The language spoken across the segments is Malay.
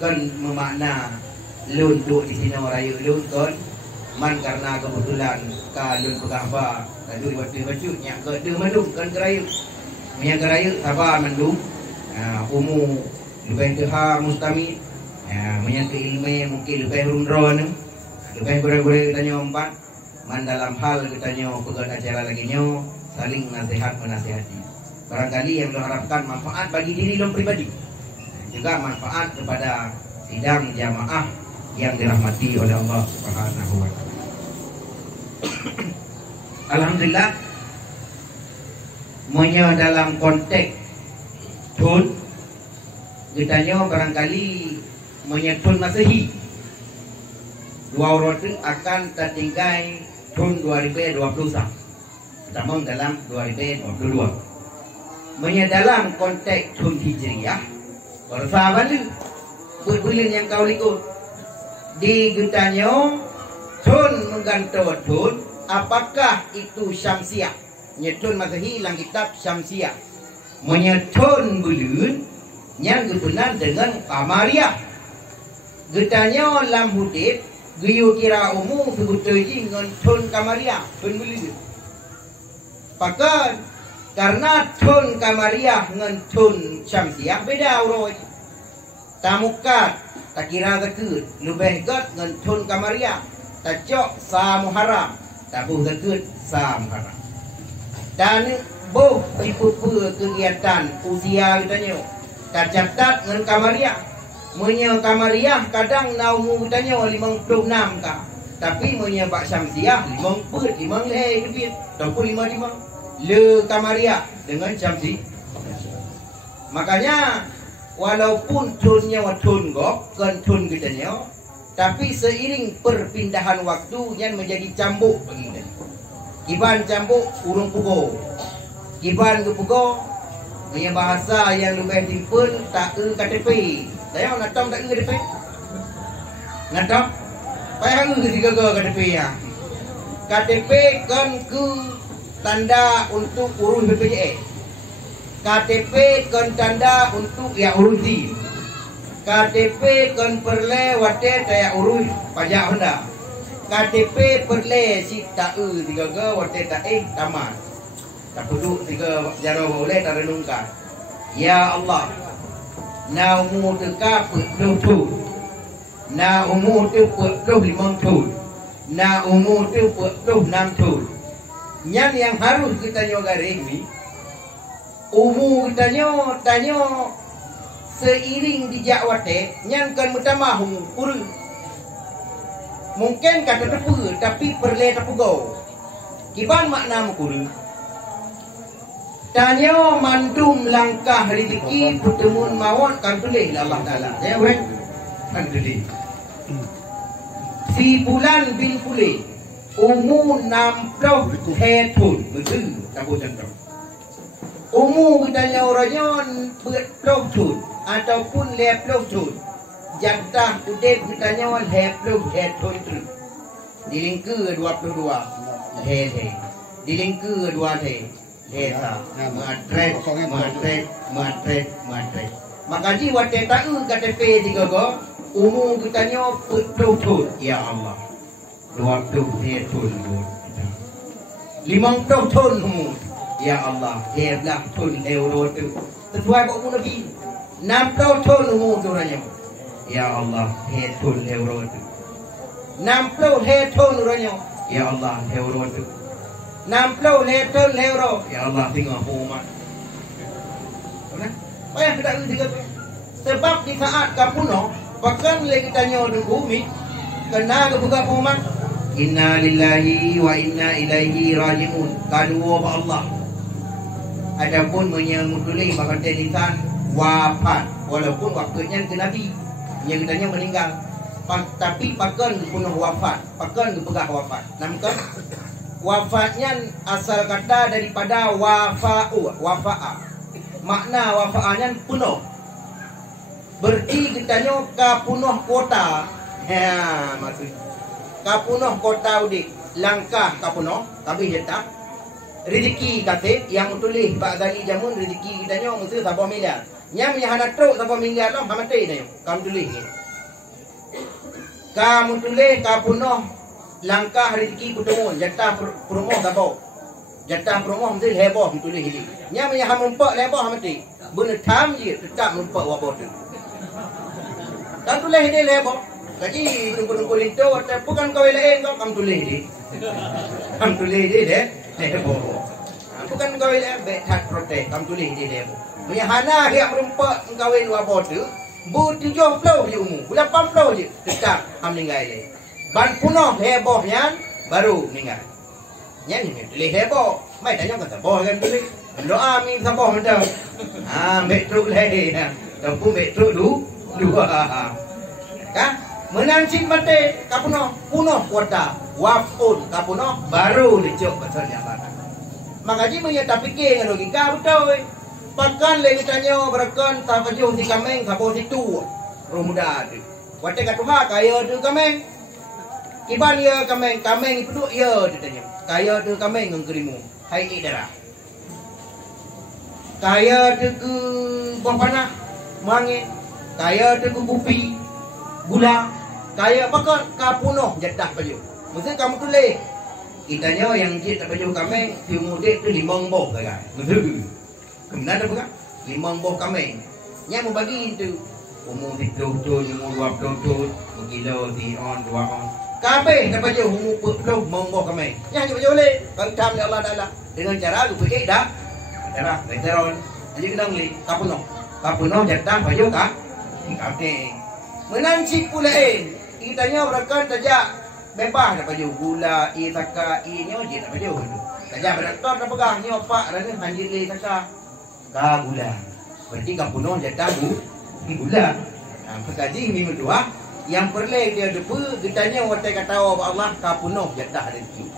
kan memakna lun duk di sini raya lun kan man karena kebetulan kalun pegahba lalu batu nyak ke de mandung kan keraya punya keraya sabar mandung umu lebih keha mustami punya keilmu mungkin lebih rundron lebih gurau-gurau kita empat man dalam hal kita pegang acara lagi saling nasihat menasihati barangkali yang lo harapkan manfaat bagi diri lo pribadi juga manfaat kepada sidang jamaah yang dirahmati oleh Allah Subhanahu wa taala. Alhamdulillah monya dalam konteks tun kitanya barangkali monya tun Masehi 200 akan tertinggai tun 2021 pertama dalam 2022 monya dalam konteks tun Hijriah bersahabat bulan yang kau ikut di getanya tun menggantung tun apakah itu Syamsiah nyetun Masehi dalam kitab Syamsiah menyetun bulan yang berkenaan dengan Kamariah getanya lam hudib giyu kira umum kebutuhan dengan tun Kamariah tun bulan pakai karena tun Kamariah dengan tun Syamsiah beda urut tamukat tak kira zakut lebih kat dengan tun Kamariah tak cok sa Muharram tak buh zakut sa Muharram dan boh ipu-pu kegiatan usia kitanya tak catat dengan Kamariah punya Kamariah kadang naumu kitanya 56 kah tapi punya Pak Syamsiah 50 lebih ataupun 55 le Kamariah dengan Syamsi makanya walaupun tunnya tun gok kan tun kitanya tapi seiring perpindahan waktu yang menjadi cambuk bagi kita kiban cambuk urung pugo kiban ke pugo punya bahasa yang lebih simpel tak KTP saya ngatong tak KTP ngatong payah ketiga KTP ya KTP kan ke tanda untuk urus BPJS KTP kan tanda untuk ya urusi KTP kan perle wate saya urus pajak Honda KTP perle si tak tiga wate tak tamat tak perlu tiga jaro boleh tak renungkan ya Allah na umur teka penuh tu na umur tu penuh 5 tu na umur tu penuh 6 tu yang harus kita garis ni umur kita tanya seiring dijak wate yang kan bertambah umur mungkin kata tepu tapi perle tepugo kiban makna mukuri tanya mandum langkah rezeki pertemuan mawon kan tulis Allah Taala ya weh kan tulis si bulan bin pulih umur 60 hetun betul tak boleh contoh umur kita orangnya berpuluh tahun ataupun 50 tahun jatah udip kita nyawa 50 tahun tu dilingkir 22 he dilingkir 2 he matrek maka di wate tahu KTP tiga go umur kita nyawa 40 tahun ya Allah 20 tahun 50 tahun umur ya Allah heblah tahun euro tu terbuai buat pun Nabi 60 tahun umur tu orangnya ya Allah tahun euro tu 60 tahun orangnya ya Allah euro tu 60 tahun euro ya Allah tinggal umat payah kita tiga sebab di saat kapuno bahkan lagi tanya di bumi kena kebuka umat inna lillahi wa inna ilaihi raji'un kadua Allah adapun menyangkutuli bahkan lisan wafat walaupun waktunya ke Nabi yang kitanya meninggal tapi pakan penuh wafat pakan kepegah wafat nampak wafatnya asal kata daripada wafa'a makna wafa'anya penuh berarti kitanya kapunuh kota maksud kapunuh kota udik langkah kapunuh tapi tak rezeki kata yang tulis bak gali jamun rezeki kita nyo mesti sabah miliar. Nya punya hana truk sabah miliar lah mati dah. Kamu tulis ni. Kamu tulis ka punoh langkah rezeki kutumun jatah promo sabah. Jatah promo mesti heboh tulis ni. Nya punya ham mempak heboh mati. Benar tham je tetap mempak wabot tu. Kamu tulis dia heboh. Kaji tunggu-tunggu itu bukan kau lain kau kamu tulis dia. Kamu tulis dia deh. Heboh. Bukan kau lain betat protes kamu tulis dia heboh. Punya hana yang merempak kawin wabot tu, bu 70 je umur, 80 je tetap ham meninggal le. Ban punoh heboh nyan baru meninggal. Nyan ni tulis heboh. Mai tanya kata boh kan tulis. Doa mi sabah macam. Metro le. Tampu metro dua. Kah? Menancing mati kapuno punoh kuota wafun kapuno baru dicok pasal yang mana. Makanya punya tak fikir dengan logika betul. Pakan le kitanya berakan tak pajuh di kameng sabo situ. Ro muda tu. Wate katuha kaya tu kameng. Iban ya kameng itu ya ditanya. Kaya tu kameng ngkerimu. Hai idara. Kaya tu ke bapana mange. Kaya tu ke bupi. Gula. Kaya pakan kapunoh jatah pajuh. Mesti kamu tulis. Kitanya yang cik tak pajuh kameng, si mudik tu 5 boh kan. Betul. Kemudian ada bukan 5 boh kambing. Yang mau bagi itu umur 10 umur 20 berkilo 3 on 2 on. Kabeh dapat jauh umur 40 boh kambing. Yang dapat jauh boleh. Kalau tam ya Allah Taala dengan cara lu pergi dah. Cara veteran. Jadi kena ngli kapuno jatah baju kah? Kambing. Menancik pula kitanya berakan tajak bebas dapat jauh gula, taka, nyo je dapat jauh tu. Tajak beraktor dah pegang nyo pak rana hanjili taka. Gula. Berarti kapuno jatah gula. Pekaji minggu dua yang perle dia depu getanya watai kata Allah kapuno jatah rezeki.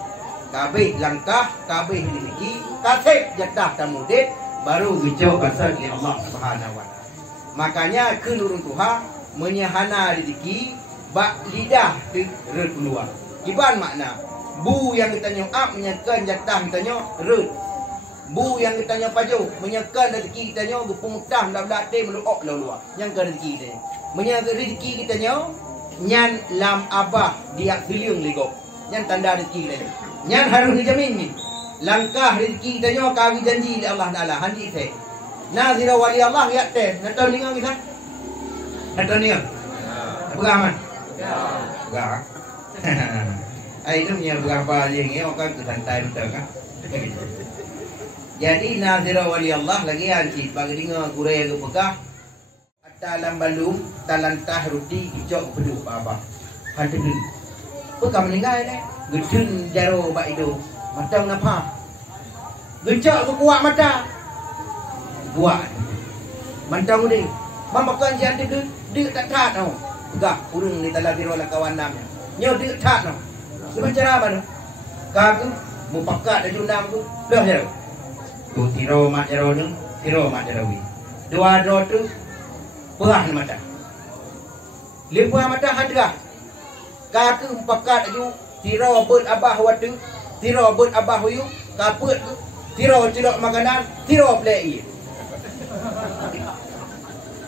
Kabeh langkah, kabeh rezeki, kasih jatah tamudid baru gejau pasal di Allah Subhanahu wa taala. Makanya kelurun Tuhan menyahana rezeki bak lidah keluar. Iban makna bu yang kitanya up menyekan jatah kitanya red. Bu yang kitanya paju menyekan rezeki kitanya berpungtah dak belate meluok luar. Yang ke rezeki kitanya. Menyaga rezeki kitanya nyan lam abah dia biliung legok. Yang tanda rezeki kitanya. Nyan harus dijamin ni. Langkah rezeki kitanya kami janji di Allah Taala handi teh. Nazira wali Allah ya teh. Natal ningang kita. Natal ningang. Beraman. Ya. Ai itu punya berapa yang ni orang tu santai betul kan? Jadi nazira wali Allah lagi anci bagi dengar kurai ke pekah dalam balum talantah roti kicok pedu apa hati ni pekah meninggal ni gedun jaro bak itu mata ngapa gecak berkuat mata buat mantang ni mamakan jangan dia tak tat tau pekah urang ni tala biro la kawan namnya nyo dia tat tau sebab cara apa tu kagu mu pakat dah jundam tu dah jaro tu tiro mak jaro tu tiro mak jarawi dua tu perah mata limpuh mata hadrah kagu pakat aju tiro beut abah watu tiro beut abah huyu kaput tiro cilok makanan tiro play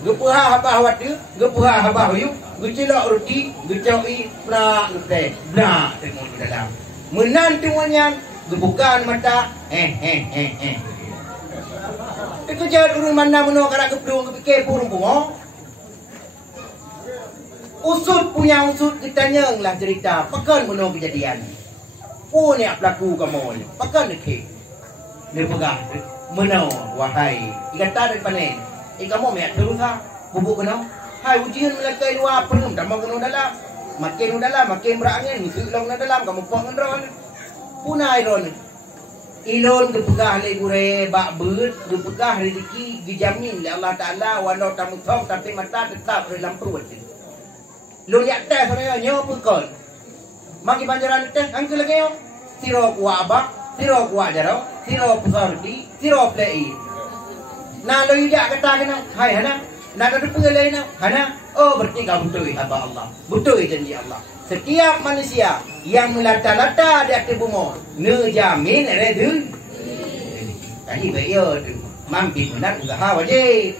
gepuha abah watu gepuha abah huyu gecilok roti gecoi prak teh bnak tengok di dalam menantu wanyan gebukan mata kerja urun mana menua karak kepedung kepikir purung pungo usut punya usut kitanya lah cerita pekan menua kejadian punya pelaku kamu ni pekan dekik dia pegang menau wahai ikata dari panen kamu mek terus ha bubuk kenau hai ujian melakai luar penuh tambah kena dalam makin berangin misuk long na dalam kamu pok ngendron punai ron ilon gepegah le gure bak beut gepegah rezeki dijamin oleh Allah Taala walau tamu thong tapi mata tetap dalam perut lo lihat teh saya nyo pekon magi banjaran teh angkel lagi yo tiro kuat abak tiro kuat jaro tiro pesarti tiro play nah lo ida kata kena hai hana nak ada pula lain hana oh berarti kau betul apa Allah betul janji Allah setiap manusia yang melata-lata di atas bumi nejamin redu Kaji bayar tu. Mampi benar usaha wajib.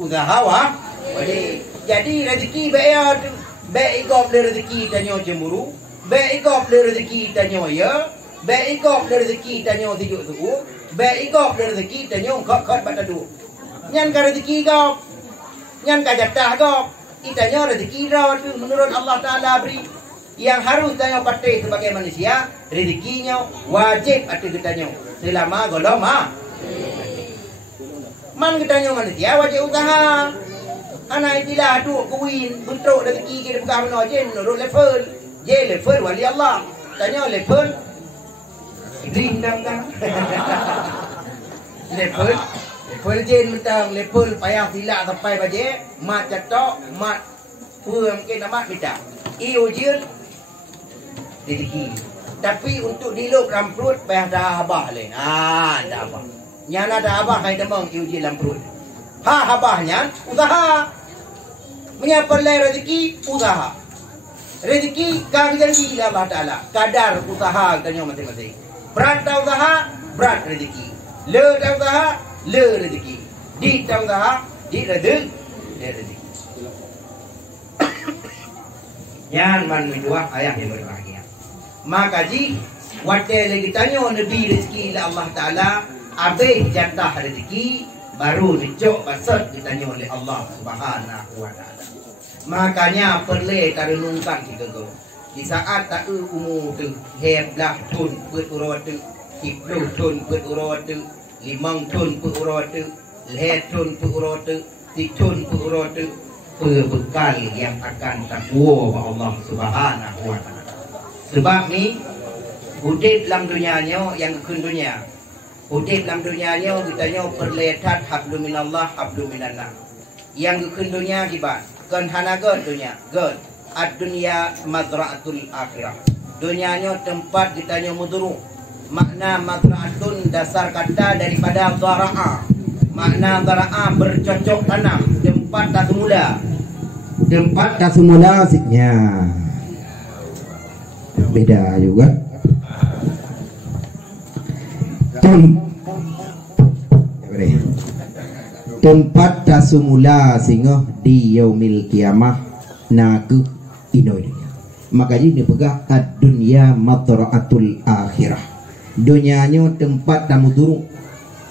Usaha wajib. Jadi rezeki bayar tu. Baik ikop le rezeki tanyo cemburu. Baik ikop le rezeki tanyo ya. Baik ikop le rezeki tanyo tijuk tu. Baik ikop le rezeki tanyo khot batadu. Nyan ka rezeki kau. Nyan ka jatah kau. Itanya rezeki rawat tu menurut Allah Ta'ala beri. Yang harus tanya pakai sebagai manusia, rezekinya wajib ada kitanya selama golong man kitanya manusia wajib usaha. Anak itilah tu kuin bentuk rezeki kita pegang mana je menurut level. Je level wali Allah. Tanya level rindang kan. Level je mentang level payah silap sampai baje mat catok mat puang mungkin amat minta. Ujian rezeki. Tapi untuk diluk dalam perut payah dah habah lain. Dah habah. Nyana dah habah hai demang uji dalam perut. Habahnya usaha. Menyapai rezeki usaha. Rezeki kang janji Allah Taala. Kadar usaha tanya masing-masing. Berat dah usaha, berat rezeki. Le dah usaha, le rezeki. Di dah usaha, di rezeki. Yan man midua ayah yang berbahagia. Maka ji waktu lagi tanya Nabi rezeki oleh Allah Taala, habis jatah rezeki baru dicok basat ditanya oleh Allah Subhanahu wa Taala. Makanya perlu tarenungkan kita tu. Di saat tak umur tu heblah tun put urut tu, 10 tun put urut tu, 5 tun put urut tu, 10 tun put urut tu, 3 tun put urut tu. Berbekal yang akan takwa kepada Allah Subhanahu wa Taala. Sebab ni hidup dalam dunianya yang ke dunia. Hidup dalam dunianya kitanya perletat hablum minallah hablum minannas. Yang ke dunia kibat kan hanaga dunia. God ad-dunya mazra'atul akhirah. Dunianya tempat kitanya muduru. Makna mazra'atun dasar kata daripada zara'a. Makna zara'a bercocok tanam, tempat tak semula. Tempat tak semula maksudnya beda juga. Tempat tak semula sehingga di yaumil kiamah naku inoi. Maka ini pegah ad-dunya matra'atul akhirah. Dunianya tempat tamu durung.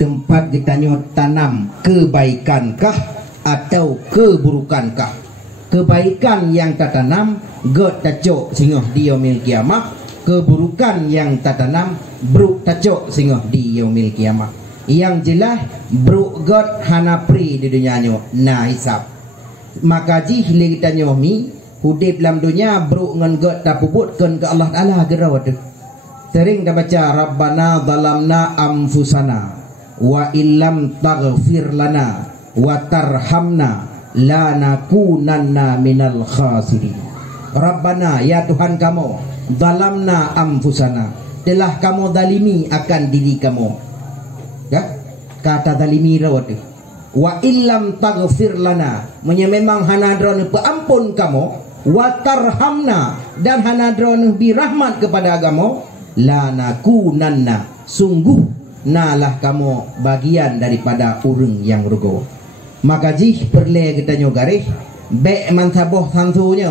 Tempat kita tanam kebaikankah atau keburukankah. Kebaikan yang tak tanam god tacok sehingga di yaumil kiamah. Keburukan yang tak tanam buruk tacok sehingga di yaumil kiamah. Yang jelas buruk god hanapri di dunianya na hisab. Maka jihli kita nyomi hudib dalam dunia buruk dengan god tak puputkan ke Allah Ta'ala gerawat. Sering dah baca Rabbana zalamna anfusana wa illam taghfir lana wa tarhamna la nakunanna minal khasirin. Rabbana ya Tuhan kamu, zalamna anfusana, telah kamu zalimi akan diri kamu. Ya, kata zalimi rawat. Wa illam taghfir lana, memang hanadron peampun kamu, wa tarhamna, dan hanadron birahmat kepada kamu, la nakunanna, sungguh nalah kamu bagian daripada urang yang rugo. Maka jih perle kita nyogarih be mansaboh sansunya,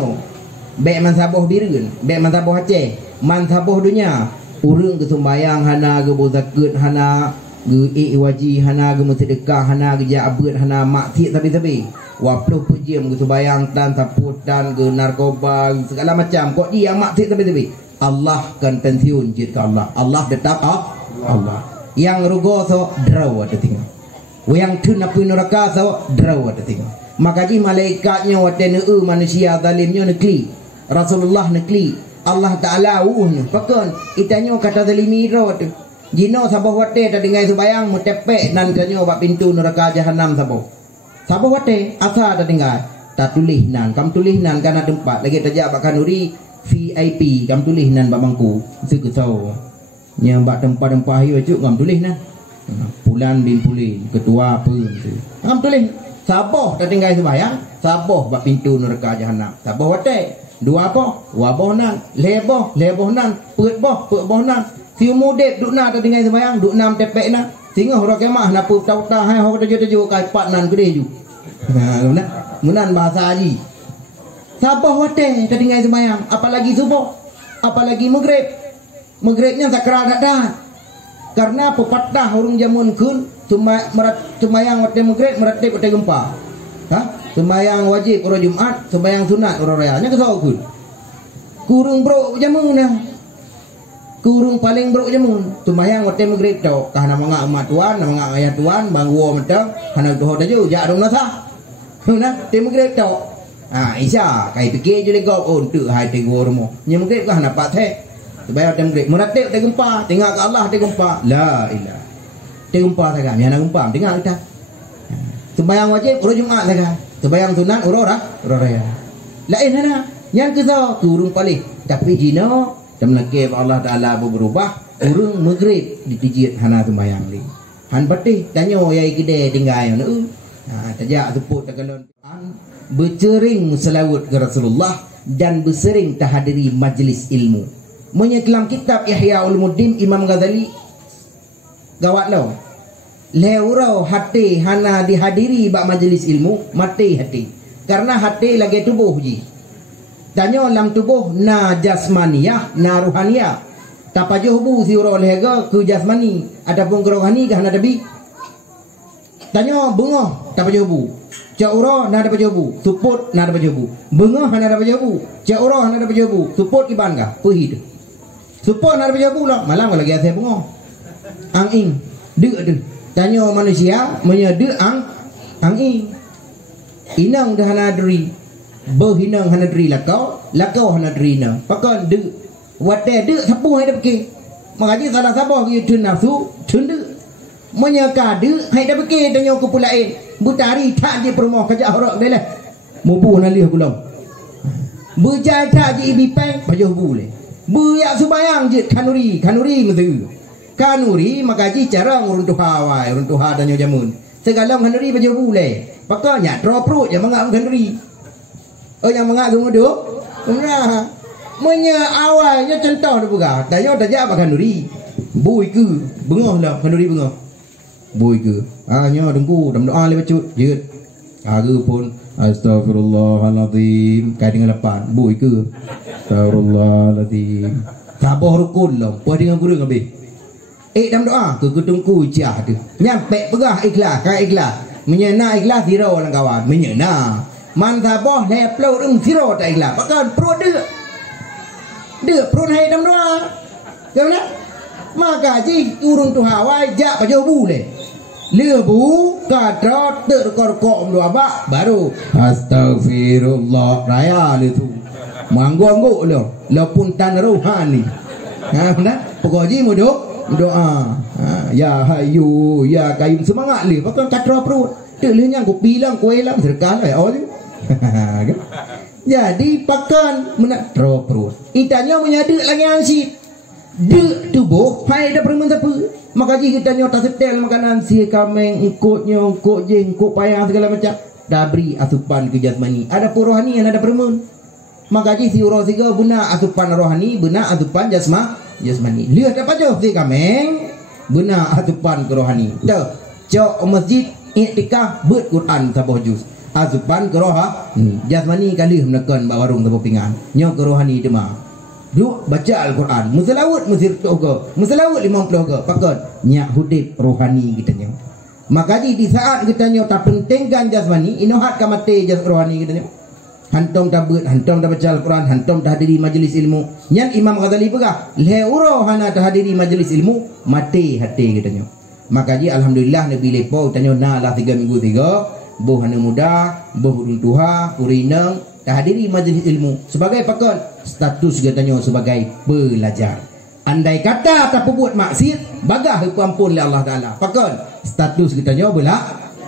be mansaboh birun, be mansaboh Aceh, mansaboh dunia urang ke sembayang hana ke bozakeut hana ge waji hana ge sedekah hana ge jabut hana maksiat tapi wapluh pujian ke sembayang tan saput dan ge narkoba segala macam kok dia maksiat tapi Allah kan pensiun jika Allah tetap Allah. Yang rugo so draw ada tinggal. Yang tun api neraka so draw ada tinggal. Maka ji malaikatnya wate manusia zalimnya nekli. Rasulullah nekli. Allah Ta'ala pakon itanya kata zalimi draw tu. Jino sabah wate tak dengai sembayang mutepek nan kanyo bak pintu neraka jahanam sabah. Sabah wate asa tak dengai. Tak tulis nan, kam tulis nan kana tempat lagi tajak bak kanuri VIP kam tulis nan bak bangku. Sekesau. Yang bak tempat-tempat hiu cuk ngam tulis nah. Pulan bin pulin ketua apa tu. Ngam tulis sabah tak tinggal sembahyang, sabah bak pintu neraka jahanam. Sabah wate, dua apa? Wabah nan, leboh nan, put boh nan. Si mudek duk na tak tinggal sembahyang, duk nam tepek na. Tengah orang kemah nak tahu-tahu hai orang tuju-tuju kai patnan gede ju. Munan bahasa haji. Sabah wate ketinggai sembahyang, apalagi subuh, apalagi maghrib. Maghribnya sakral dah. Karena pepatah urung jamun kun sembahyang wate maghrib meratib wate gempa. Ha? Sembahyang wajib orang Jumaat, sembahyang sunat orang raya. Nya kesau kun. Kurung bro jamun nah. Kurung paling bro jamun. Sembahyang wate maghrib tau. Kahana mangak umat tuan, mangak ayat tuan, bangwo metang, hana tuh daju, jak dong nasa. Nah, te maghrib tau. Isya kai fikir je legau on tu hai te go romo. Nya maghrib kah nak pathe. Sembahyang wate maghrib meratib te gempa, tengok ke Allah te gempa. La ilah. Te gempa saja, nya nak gempa, tengok kita. Sembahyang wajib orang Jumaat saja. Sembahyang sunat orang raya. Lain mana? Yang kesal kurung paling. Tapi jino dan melakir Allah Taala berubah. Kurung maghrib ditijit hana sembahyang li. Han patih tanya yai gede tinggal nu. Tajak sebut tagalon bercering selawat ke Rasulullah dan bersering terhadiri majlis ilmu. Menyekelam kitab Ihya Ulumuddin Imam Ghazali gawat lo. Leurau hati hana dihadiri bak majlis ilmu mati hati. Karena hati lagi tubuh ji. Tanya dalam tubuh na jasmaniyah, na ruhaniyah. Tapajuh bu siurau lega ke jasmani ataupun ke rohani ke hana dabi. Tanya bunga tapajuh bu. Caura na dapajuh bu. Suput na dapajuh bu. Bunga hana dapajuh bu. Caura hana dapajuh bu. Suput iban ka? Puhi tu. Suput na dapajuh bu lah. Malam lagi asal bunga. Ang ing. Dek tu. Tanya manusia menyedek angin. Inang dah hana deri. Berhinang hana deri lakau hana deri na. Pakan dek. Wate dek sapu hai dah pakai. Makanya salah sabah ke tun nafsu, tun dek. Menyeka dek hai dah pakai tanya ke pulain. Butari tak je permoh kajak horak belah. Mubu nalih gulam. Berjai tak je ibi peng pajuh boleh. Buyak subayang je kanuri mesti. Kanuri magaji cara urun tuha wai urun tuha dan jamun segala kanuri baju bule pakanya drop perut yang mengak kanuri yang mengak kemudu nah menya awalnya contoh tu buka tanya tajak apa kanuri bui ke bengah lah kanuri bengah bui ke nya dengku dalam doa le bacut jeut ke pun astagfirullahalazim kai dengan lepan bui ke astagfirullahalazim tabah rukun lah puas dengan guru habis dalam doa ke ketungku jah tu nyampe pegah ikhlas kai ikhlas menyena ikhlas zero lang kawan menyena man sabah le upload zero tak ikhlas bahkan perut dia perut hai dalam doa gimana maka ji urung tu hawai jak pajo bule lebu kadrat terkorkok doa ba baru astagfirullah raya le tu manggo lo pun tan rohani nah pokoji modok doa ya hayu ya kayu semangat le pakai katra perut tu le yang ku bilang kue lang serkan oh jadi pakan menak tro perut itanya menyadek lagi ansip de tubuh hai dah permen apa maka ji kita nyota setel makanan si kameng ikut jeng ikut payah segala macam dah beri asupan ke jasmani ada rohani yang ada permen maka ji si uro siga guna asupan rohani benar asupan jasmani lihat apa jauh si kameng benar asupan ke rohani dah cok masjid iktikaf buat Quran sabah juz asupan ke jasmani kali menekan bak warung sabah pingan nyok ke rohani demam duk baca Al-Quran musalawat mesir toga musalawat 50 ke pakat nyak hudib rohani kita nyok maka di saat kita nyok tak pentingkan jasmani inohat kamate jas rohani kita nyok hantom tabut hantom dah baca Al-Quran hantom dah hadiri majlis ilmu yang Imam Ghazali pegah leuro hana dah hadiri majlis ilmu mati hati katanya maka ji alhamdulillah nabi lepo tanya na lah 3 minggu 3 boh hana muda boh urun tuha purinang dah hadiri majlis ilmu sebagai pakon status katanya sebagai pelajar andai kata tak buat maksiat bagah ampun oleh Allah Taala pakon status katanya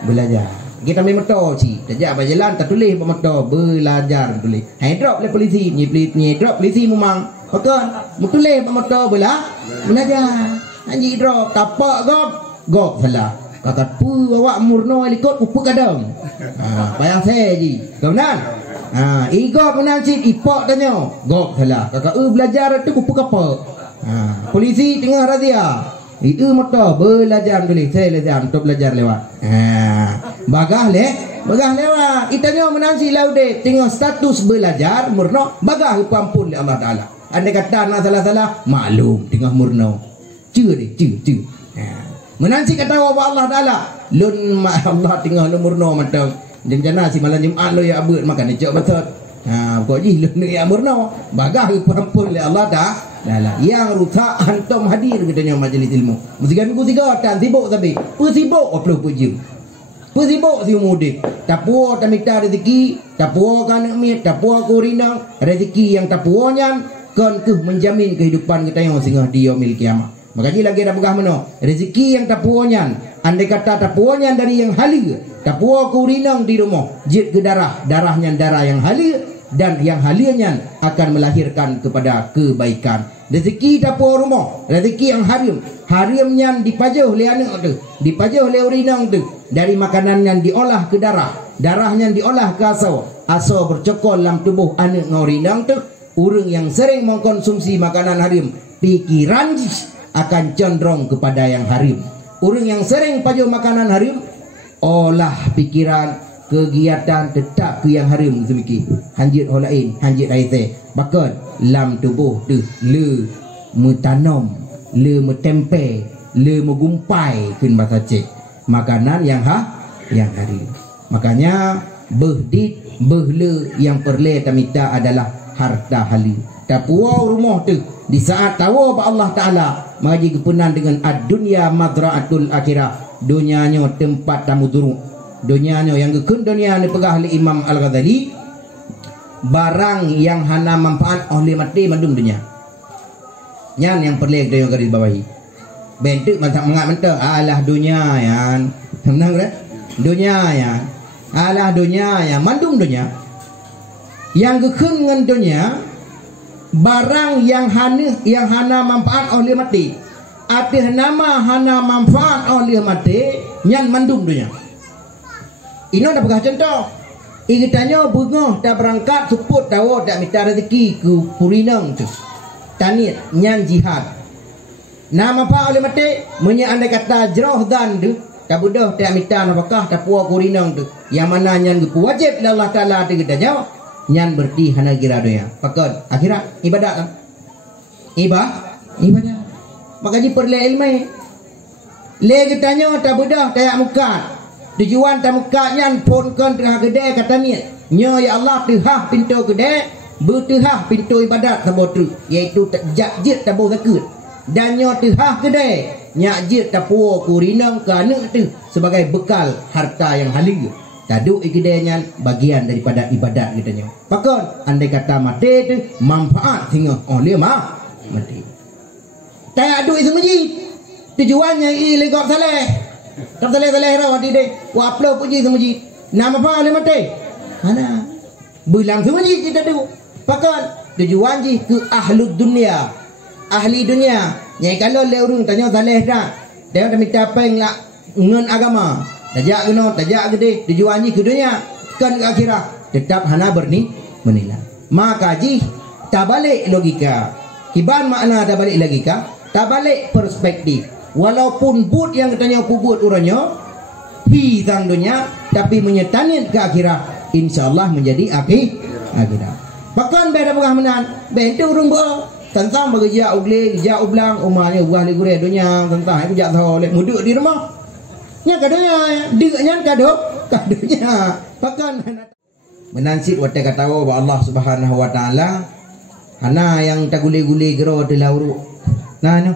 belajar kita main motor ci tajak berjalan tak tulis motor belajar tulis hai drop le polisi ni drop polisi memang pakon tulis motor belajar anji drop tapak gop salah kata pu awak murno ikut pupu kadang payah saya ji kemudian igop menang cip ipok tanya gop salah kata belajar tu pupu kapal polisi tengah razia Itu motor belajar tulis saya belajar untuk belajar lewat. Bagah lewat. Itanya menansi laude tengok status belajar murno bagah pampun oleh Allah Taala. Andai kata nak salah-salah maklum tengah murno. Cu. Menansi kata Allah Taala lun ma Allah tengah murno mata. Jana si malam Jumaat lo ya abut makan cok betul. Kok ji lun ya murno bagah pampun oleh Allah Taala. Yang rusak antum hadir katanya majlis ilmu. Mesti kami tiga tak sibuk tapi sibuk apa puji. Sibuk si mudik. Tapuo tamita rezeki, tapuo kan mit, tapuo kurinang, rezeki yang tapuonya kan ke menjamin kehidupan kita yang sehingga di yaumil kiamat. Maka ji lagi ada begah mano. Rezeki yang tapuonya, andai kata tapuonya dari yang halal, tapuo kurinang di rumah, jid ke darahnya darah yang halal dan yang halalnya akan melahirkan kepada kebaikan. Rezeki tapuo rumah, rezeki yang harimnya dipajau oleh anak tu, dipajau oleh urinang tu. Dari makanan yang diolah ke darahnya diolah ke aso bercokol dalam tubuh anak ngorinang tu. Orang yang sering mengkonsumsi makanan harim, pikiran akan condong kepada yang harim. Orang yang sering pajau makanan harim, olah pikiran kegiatan tetap ke yang harim semiki. Hanjit holain, hanjit aite. Bahkan dalam tubuh tu le mutanam, le mutempe, le megumpai kun bahasa cek. Makanan yang hari. Makanya behdit behle yang perle tamita adalah harta hali. Tapuau rumah tu di saat tahu ba Allah Taala mengaji kepenan dengan ad-dunya madra'atul akhirah. Dunianya tempat tamu turun. Dunianya yang gekun dunia ni pegah oleh Imam Al-Ghazali. Barang yang hana manfaat oleh mati mandum dunia. Yang perle dia yang garis bawahi. Bentuk macam mengat mentah alah dunia yang senang dah dunia yang alah dunia yang mandum dunia yang gekun dengan dunia barang yang hana manfaat oleh mati arti nama hana manfaat oleh mati yang mandum dunia. Ini ada pegah contoh ikitanya bunga dah berangkat support dawa dah minta rezeki ke purinang tu tanit yang jihad. Nama apa oleh mati menya andai kata jroh dan tu tak budah tak minta nafkah tak puas kurinang tu yang mana yang wajib Allah Taala tu kita jawab yang berti hana kira dunia pakon akhirat ibadat kan ibadat makanya perlu ilmu le kitanya tak budah tak muka tujuan tak muka nyan pun kan tengah gede kata ni nyo ya Allah tuhah pintu gede bertuhah pintu ibadat tabotu iaitu jajit tabo zakut dan nyo tuhah gede nyak jit tapuo kurinang ke anak tu sebagai bekal harta yang halal. Taduk ikidenya bagian daripada ibadat kita nyo. Pakon andai kata mati tu manfaat sehingga oleh mati. Tak aduk isi masjid. Tujuannya ilegok saleh. Tak saleh rawa di deh. Wa upload puji isi masjid. Nama apa oleh mati? Mana? Bilang isi masjid kita tu. Pakon tujuan ji ke ahlud dunia. Ahli dunia. Nyai kalau le urang tanya saleh dah. Dia dah minta apa yang nak ngen agama. Tajak kena, tajak gede. Tujuan ni ke dunia. Kan ke akhirat. Tetap hana menilai. Maka ji tak balik logika. Kiban makna tak balik logika. Tak balik perspektif. Walaupun but yang katanya pubut urangnya. Pi tang dunia. Tapi menyetanin ke akhirat. InsyaAllah menjadi akhirat. Bahkan beda pegah menan. Benda urang buat. Tentang bagi jauh ugle, jauh ulang, umahnya ubah li gure dunia tentang itu jauh tahu lek muduk di rumah. Nya kadonya, diganya kadonya. Bahkan menansit wate kata Allah Subhanahu wa taala hana yang tak gule-gule gero de lauru. Nah.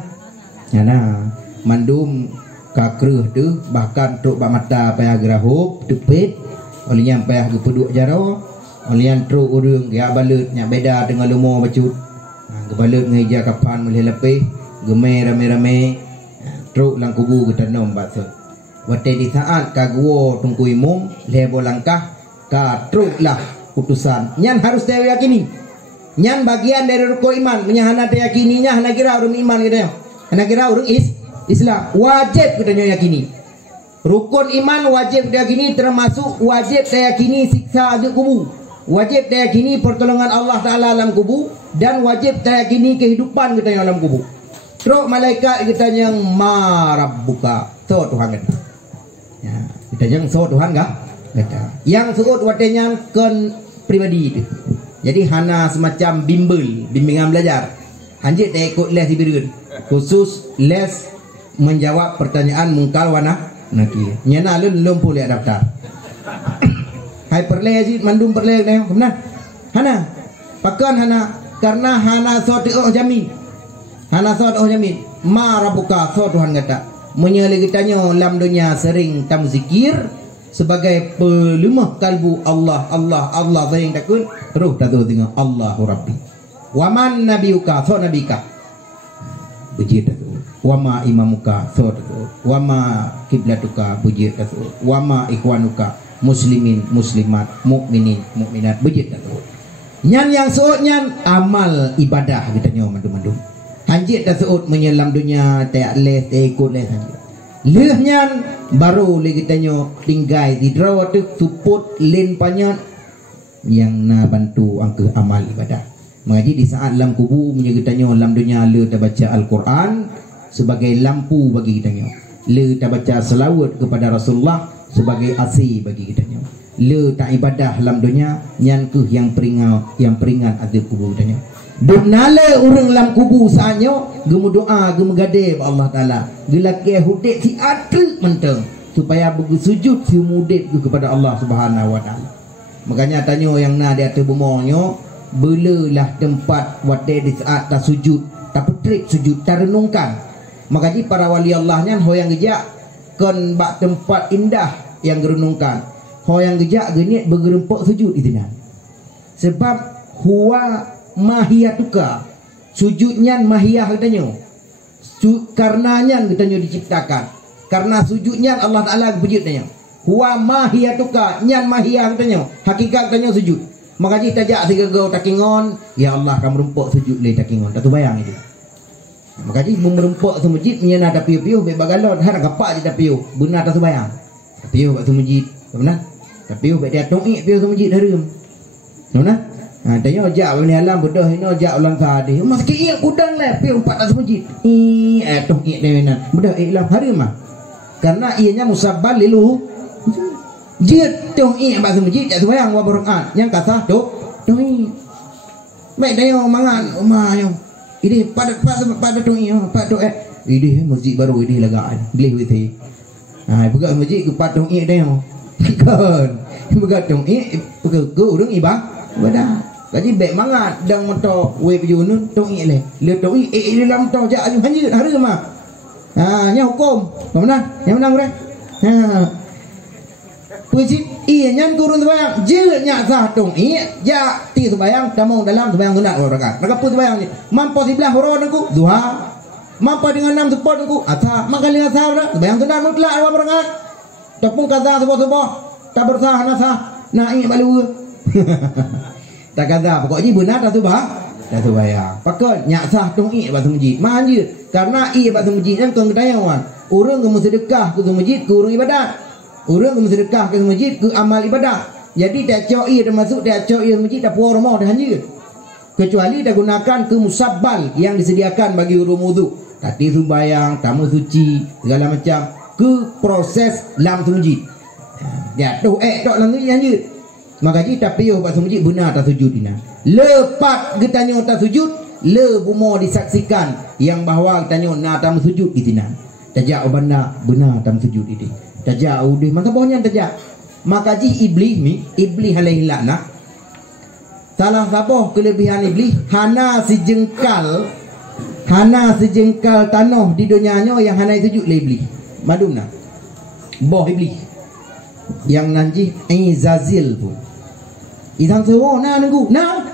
Mandum kakreuh tu bahkan truk bak mata payah gerahup tepit olehnya payah gepeduk jaro olehnya truk urang ya balut nya beda dengan lumo bacut. Kebalut ngeja kapan boleh lepih gemai rame-rame truk lang kubu ke tanam bakso wate di saat kagwo tungku imum lebo langkah ka truk lah putusan nyan harus dia yakini nyan bagian dari rukun iman menyahana dia yakininya hana kira urang iman gitu hana kira urang Islam wajib kita yakini rukun iman wajib dia yakini termasuk wajib dia yakini siksa di kubur wajib diyakini pertolongan Allah Ta'ala dalam kubur dan wajib diyakini kehidupan kita dalam kubur. Terus malaikat ditanya ma rabbuka, so Tuhan kata. Ya, ditanya so Tuhan kah? Kata. Yang suut watenya kan pribadi itu. Jadi hana semacam bimbingan belajar. Anjir tak ikut les diberi khusus les menjawab pertanyaan mungkar wana nakir. Nyana lun pulih daftar. Hai perle aji mandum perle ne benar. Hana. Pakan hana karena hana so oh jamin. Hana sot oh jamin ma rabbuka so Tuhan kata menyele kitanya lam dunia sering tam zikir sebagai pelemah kalbu Allah sayang takun terus tahu dengan Allahu Rabbi waman nabiuka so nabika puji tu wama imamuka so tu wama kiblatuka puji tu wama ikhwanuka muslimin muslimat mukminin mukminat puji tu nyan yang so nyan amal ibadah kitanya mandum-mandum hanjit dah seut menyelam dunia tak les tak ikut les hanjit lehnya baru lagi tanya tinggai di draw tu support len panjat yang na bantu angka amal ibadah mengaji di saat lam kubu punya tanya lam dunia le tak baca Al-Quran sebagai lampu bagi kita le tak baca selawat kepada Rasulullah sebagai asi bagi kita le tak ibadah lam dunia nyan ke yang peringat ada kubu tanya duk nala orang lam kubu saanyo gemu doa gemu gade Allah taala gelake hudik si atri menteng supaya bersujud si mudid kepada Allah Subhanahu wa taala. Makanya tanya yang na di atas bumonyo belalah tempat wate di saat tak sujud tak petrik sujud tak renungkan. Makanya para wali Allah nya ho yang gejak kon bak tempat indah yang renungkan. Ho yang gejak genit bergerempok sujud itu nan. Sebab huwa mahiyatuka sujudnya mahiyah katanya karenanya katanya diciptakan karena sujudnya Allah Ta'ala berjudnya huwa mahiyatuka nyan mahiyah katanya hakikat katanya sujud makanya tajak si gagau takingon ya Allah kamu rempok sujud le takingon tak tu bayang itu makanya merempok semujid nyana ada piu-piu be bagalon har gapak je piu benar tak tu bayang piu kat semujid benar piu be dia tongik piu semujid harum benar. Ha tanya jak ni alam bedah ini jak ulang tadi. Mas ki kudang le pi 400 masjid. Toh ki denan. Bedah ilam hari mah. Karena ianya musabbal lilu. Dia toh bak masjid tak sembahyang wa rakaat. Yang kata toh baik dia mangan rumah yo. Ini pada toh pada ini masjid baru ini lagaan. Gleh witi. Ha buka masjid ke pada toh dia. Kan. Buka toh buka urang ibadah. Jadi baik mangat dang motor we pejunun tongi le. Le tongi dalam motor jak aju hanjir hari mah. Ha nya hukum. Mana? Yang menang bre. Ha. Puji nya turun sembahyang je nya sah tongi ja ti sembahyang damong dalam sembahyang sunat rakaat. Maka pun sembahyang ni. Mampu sebelah horo nengku duha. Mampu dengan 6 support nengku asa maka dengan sah dah sembahyang sunat mutlak 2 rakaat. Tepung kaza subuh-subuh tak bersah nasah naik balu. Tak kata pokoknya benar tak tu bayang pakon nyak sah tongi batu masjid manjir karena batu masjid kan kong kedayawan urang ke sedekah ke masjid ke urang ibadat urang ke sedekah ke masjid ke amal ibadat jadi tak cok termasuk tak cok masjid tak puar rumah dah hanjir kecuali dah gunakan ke musabbal yang disediakan bagi urang wudu tadi sembahyang tamu suci segala macam ke proses lam masjid ya tu tok lam masjid hanjir maka jika piuh pak sujud benar tak sujud dina lepat getanya tak sujud le bumo disaksikan yang bahawa getanya na tam sujud itina tajak benda benar tam sujud ini tajak udih maka bohnya tajak maka iblis alaihi laknah salah satu kelebihan iblis hana sejengkal tanah di dunianya yang hana sujud le iblis madumna boh iblis yang nanti Izazil pun Isang sewa na nunggu na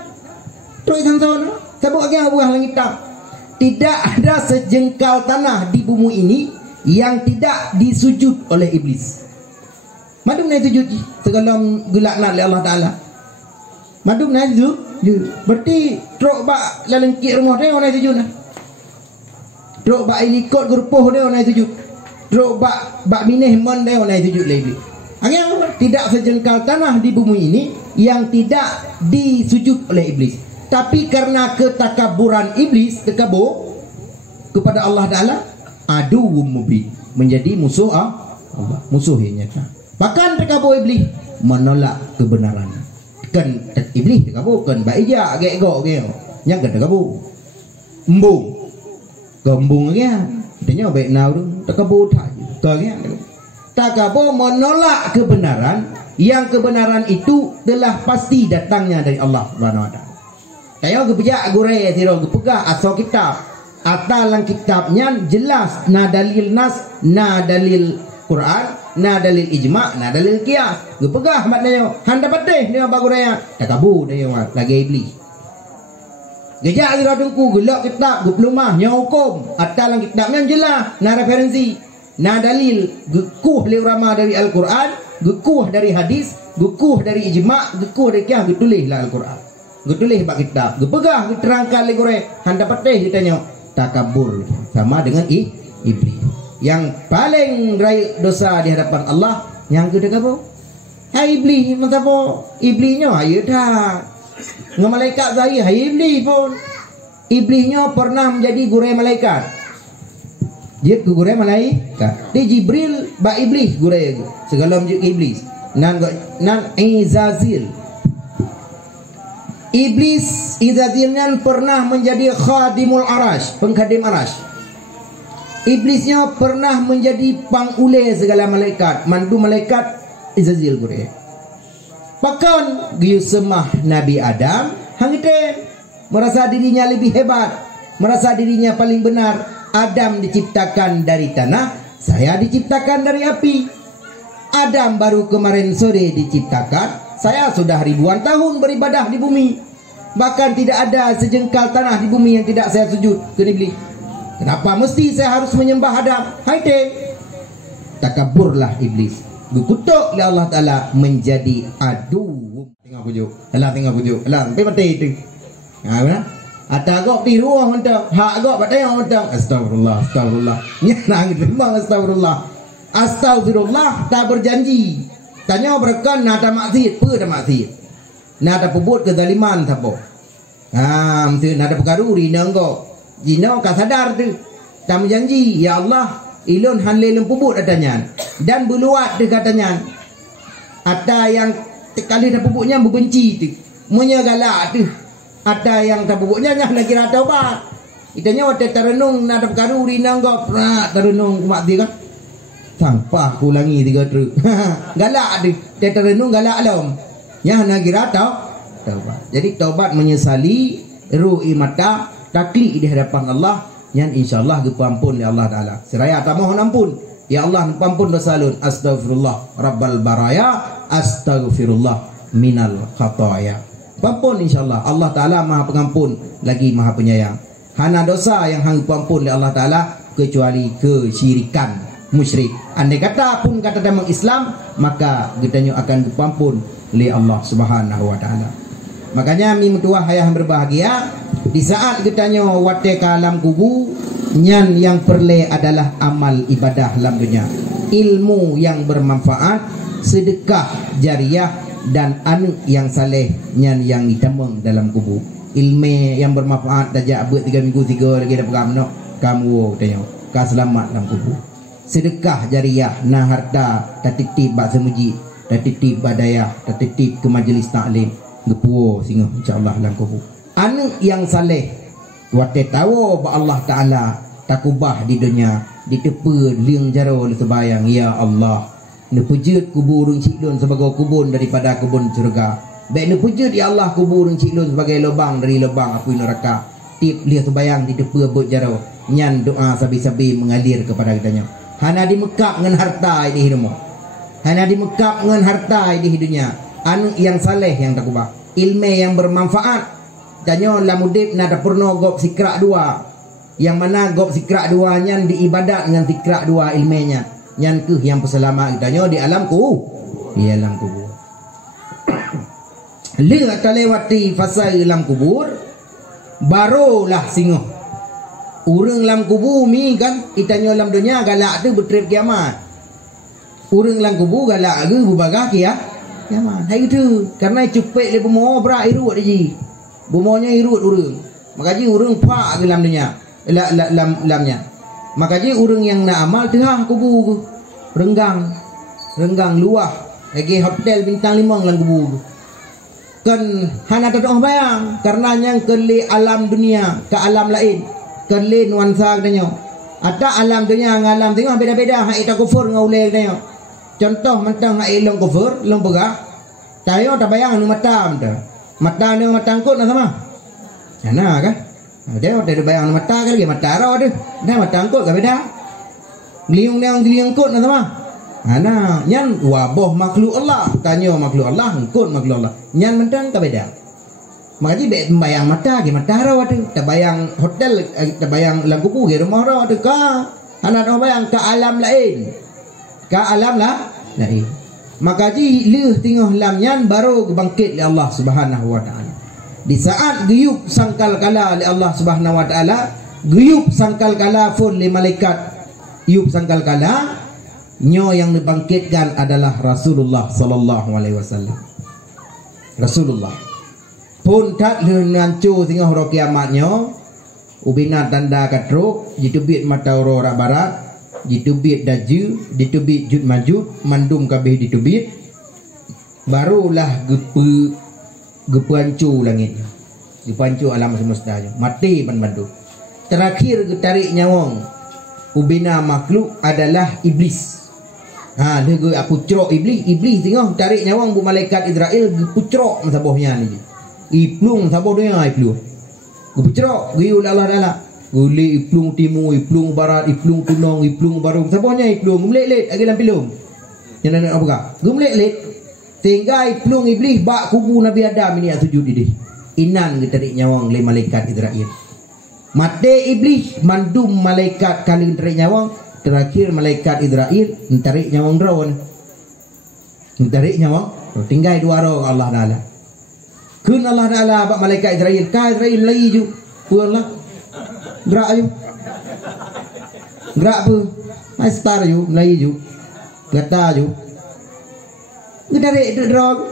terus isang sewa na sabuk lagi buah langit tak tidak ada sejengkal tanah di bumi ini yang tidak disujud oleh iblis madum na sujud segala gelakna oleh Allah Ta'ala madum na sujud berarti truk bak lalengkit rumah dia orang sujud lah truk bak ilikot gerpoh dia orang sujud truk bak minih mon dia orang sujud lah iblis tidak sejengkal tanah di bumi ini yang tidak disujud oleh iblis. Tapi karena ketakaburan iblis, kepada Allah Ta'ala aduwwum mubin, menjadi musuh Allah, musuh yang nyata. Bahkan terkabur iblis menolak kebenaran. Kan iblis terkabur kan baija gek-gok ge. Yang kan terkabur. Embung. Kembung ge. Tanya baik nau tu terkabur tak. Ke takabur menolak kebenaran, yang kebenaran itu telah pasti datangnya dari Allah Subhanahu wa taala. Tayo gepejak gurai tiro gepegah asal kitab. Atalang kitabnya jelas na dalil nas, na dalil Quran, na dalil ijma', na dalil qiyas. Gepegah maknanya han dapat deh dia baguraya. Takabur dia lagi iblis. Gejak tiro dengku gelak kitab geplumah nya hukum. Atalang kitabnya jelas na referensi, na dalil gekuh li ulama dari Al-Quran, gekuh dari hadis, gekuh dari ijma', gekuh dari qiyas, getulis lah Al-Quran. Getulis bak kitab, gepegah diterangkan li gore han dapat teh ditanya. Takabur sama dengan iblis. Yang paling raya dosa di hadapan Allah yang kedua kabur. Hai iblis, mengapa iblisnya ayo dah. Dengan malaikat saya, hai iblis pun. Iblisnya pernah menjadi gurai malaikat. Dia ke gurai malaikat. Dia Jibril ba iblis gurai segala menjadi iblis. Nan Izazil. Iblis Izazilnya pernah menjadi khadimul arash, pengkhadim arash. Iblisnya pernah menjadi pangule segala malaikat, mandu malaikat Izazil gure. Bahkan giu semah Nabi Adam hangite merasa dirinya lebih hebat, merasa dirinya paling benar. Adam diciptakan dari tanah, saya diciptakan dari api. Adam baru kemarin sore diciptakan, saya sudah ribuan tahun beribadah di bumi. Bahkan tidak ada sejengkal tanah di bumi yang tidak saya sujud ke iblis. Kenapa mesti saya harus menyembah Adam? Haide. Takaburlah iblis. Dikutuk oleh Allah Ta'ala menjadi adu. Tengah pujuk. Alah tengah pujuk. Alah sampai mati itu. Ha benar? Ata gok di ruang mentang. Hak gok batai orang mentang. Astagfirullah, astagfirullah. Nyang memang astagfirullah. Astagfirullah tak berjanji. Tanya berkan nada maksiat, apa dah maksiat? Nada pebut kezaliman tapo. Mesti nada perkaruri nanggo. Jino ka sadar tu. Tak berjanji, ya Allah, ilun hanle lempubut adanya. Dan beluat dia katanya. Ada yang kali dah pupuknya berbenci tu. Munya galak tu. Ada yang tak pupuknya nyah nak kira taubat. Itanya waktu terenung nada perkaruri nanggo. Terenung mak dia kan. Sampah kulangi 3 truk. Galak tu. Dia terenung galak alam. Yang nak kira taubat. Jadi taubat menyesali ru'i mata takli di hadapan Allah yang insyaallah diampun oleh Allah Taala. Seraya tak mohon ampun. Ya Allah ampun dosa lun. Astagfirullah rabbal baraya, astagfirullah minal khataya. Ampun insyaallah. Allah Taala Maha Pengampun lagi Maha Penyayang. Hana dosa yang hang ampun oleh Allah Taala kecuali kesyirikan, musyrik. Andai kata pun kata dalam Islam, maka kitanya akan diampun oleh Allah Subhanahu wa taala. Makanya mi mutuah hayah berbahagia di saat kitanya wate ka alam kubur, nyan yang perle adalah amal ibadah dalam dunia, ilmu yang bermanfaat, sedekah jariah dan anu yang saleh nyan yang ditemung dalam kubur. Ilmu yang bermanfaat tajak buat 3 minggu 3 lagi dah pegang no kamu tanya ka selamat dalam kubur. Sedekah jariah na harta tatitip bak semuji, tatitip badaya, tatitip ke majlis taklim gepuo singa insyaallah dalam kubur. Anu yang saleh wate tahu ba Allah Taala takubah di dunia ditepe liang jaro sebayang ya Allah ne pujud kubur cik lun sebagai kubun daripada kubun syurga. Baik ne pujud ya Allah kubur cik lun sebagai lubang dari lubang api neraka. Tip liang sebayang ditepe bot jaro nyan doa sabi-sabi mengalir kepada kitanya. Hana dimekap dengan harta di hidupmu. Hana dimekap dengan harta di hidupnya. Anu yang saleh yang takubah, ilmu yang bermanfaat. Tanya lamudib nada purno gop sikrak 2. Yang mana gop sikrak 2 nyan diibadat dengan sikrak 2 ilmunya. Nyan ke yang peselamat tanya di alam kubur. Di alam kubur. Li kata lewati fasa alam kubur barulah singoh. Urang lam kubur mi kan itanya lam dunia galak tu bertrip kiamat. Urang lam kubur galak ke berbagah kiamat. Hai itu karena cepet le bumo bra irut ji. Bumonya irut urang. Maka ji urang pak ke lam dunia. lamnya. Maka jadi orang yang nak amal tengah kubur renggang luah lagi hotel bintang 5 dalam kubur. Kan hana tak orang bayang karena yang keli alam dunia ke alam lain, keli nuansa katanya. Ada alam dunia dengan alam tengah beda-beda. Hak itu kufur dengan ulai katanya. Contoh mentang hak ilong kufur, ilong pegah. Tayo tak bayang anu mata dah. Mata ni mata angkut nak sama. Sana kan? Dia ada bayang mata kan lagi mata raw tu. Dah mata angkut kan beda. Liung angkut nak sama. Ana nyan wabah makhluk Allah. Tanya makhluk Allah, angkut makhluk Allah. Nyan mentang kan beda. Makanya bet bayang mata ke mata raw tu. Tak bayang hotel, tak bayang lagu pu ke rumah raw tu ka. Ana dah bayang ke alam lain. Ke alam lain. Maka ji leh tengah lam nyan baru bangkit oleh Allah Subhanahu wa taala. Di saat guyup sangkal kala oleh Allah Subhanahu wa taala, guyup sangkal kala pun oleh malaikat. Guyup sangkal kala nyo yang dibangkitkan adalah Rasulullah sallallahu alaihi wasallam. Rasulullah pun tak lenancu tengah ro kiamat nyo ubina tanda katruk jitubit mata aurora barat, ditubit daju, ditubit jud majud, mandum kabeh ditubit, barulah gepancu langit, gepancu alam semesta, mati bandu. Terakhir getarik nyawang ubina makhluk adalah iblis. Ha, dia ge pucrok iblis tengok tarik nyawang bu malaikat Israel pucrok sabohnya ni. Iplung saboh dia iplung. Pucrok giul Allah Taala. Guli iplung timur, iplung barat, iplung tunong, iplung baru. Sabohnya iplung melek-lek lagi dalam pilung. Yang nak apa kah? Melek-lek. Sehingga iplung iblis bak kubu Nabi Adam ini sujud di. Inan getarik nyawang le malaikat Israel. Mati iblis mandum malaikat kali tarik nyawang, terakhir malaikat Israel tarik nyawang drone. Tarik nyawang, tinggal dua orang Allah Taala. Kun Allah Taala bak malaikat Israel, ka Israel lagi ju. Allah. Gerak ayu. Gerak apa? Mai star ayu, lagi ju. Gata ju. Getarik drone.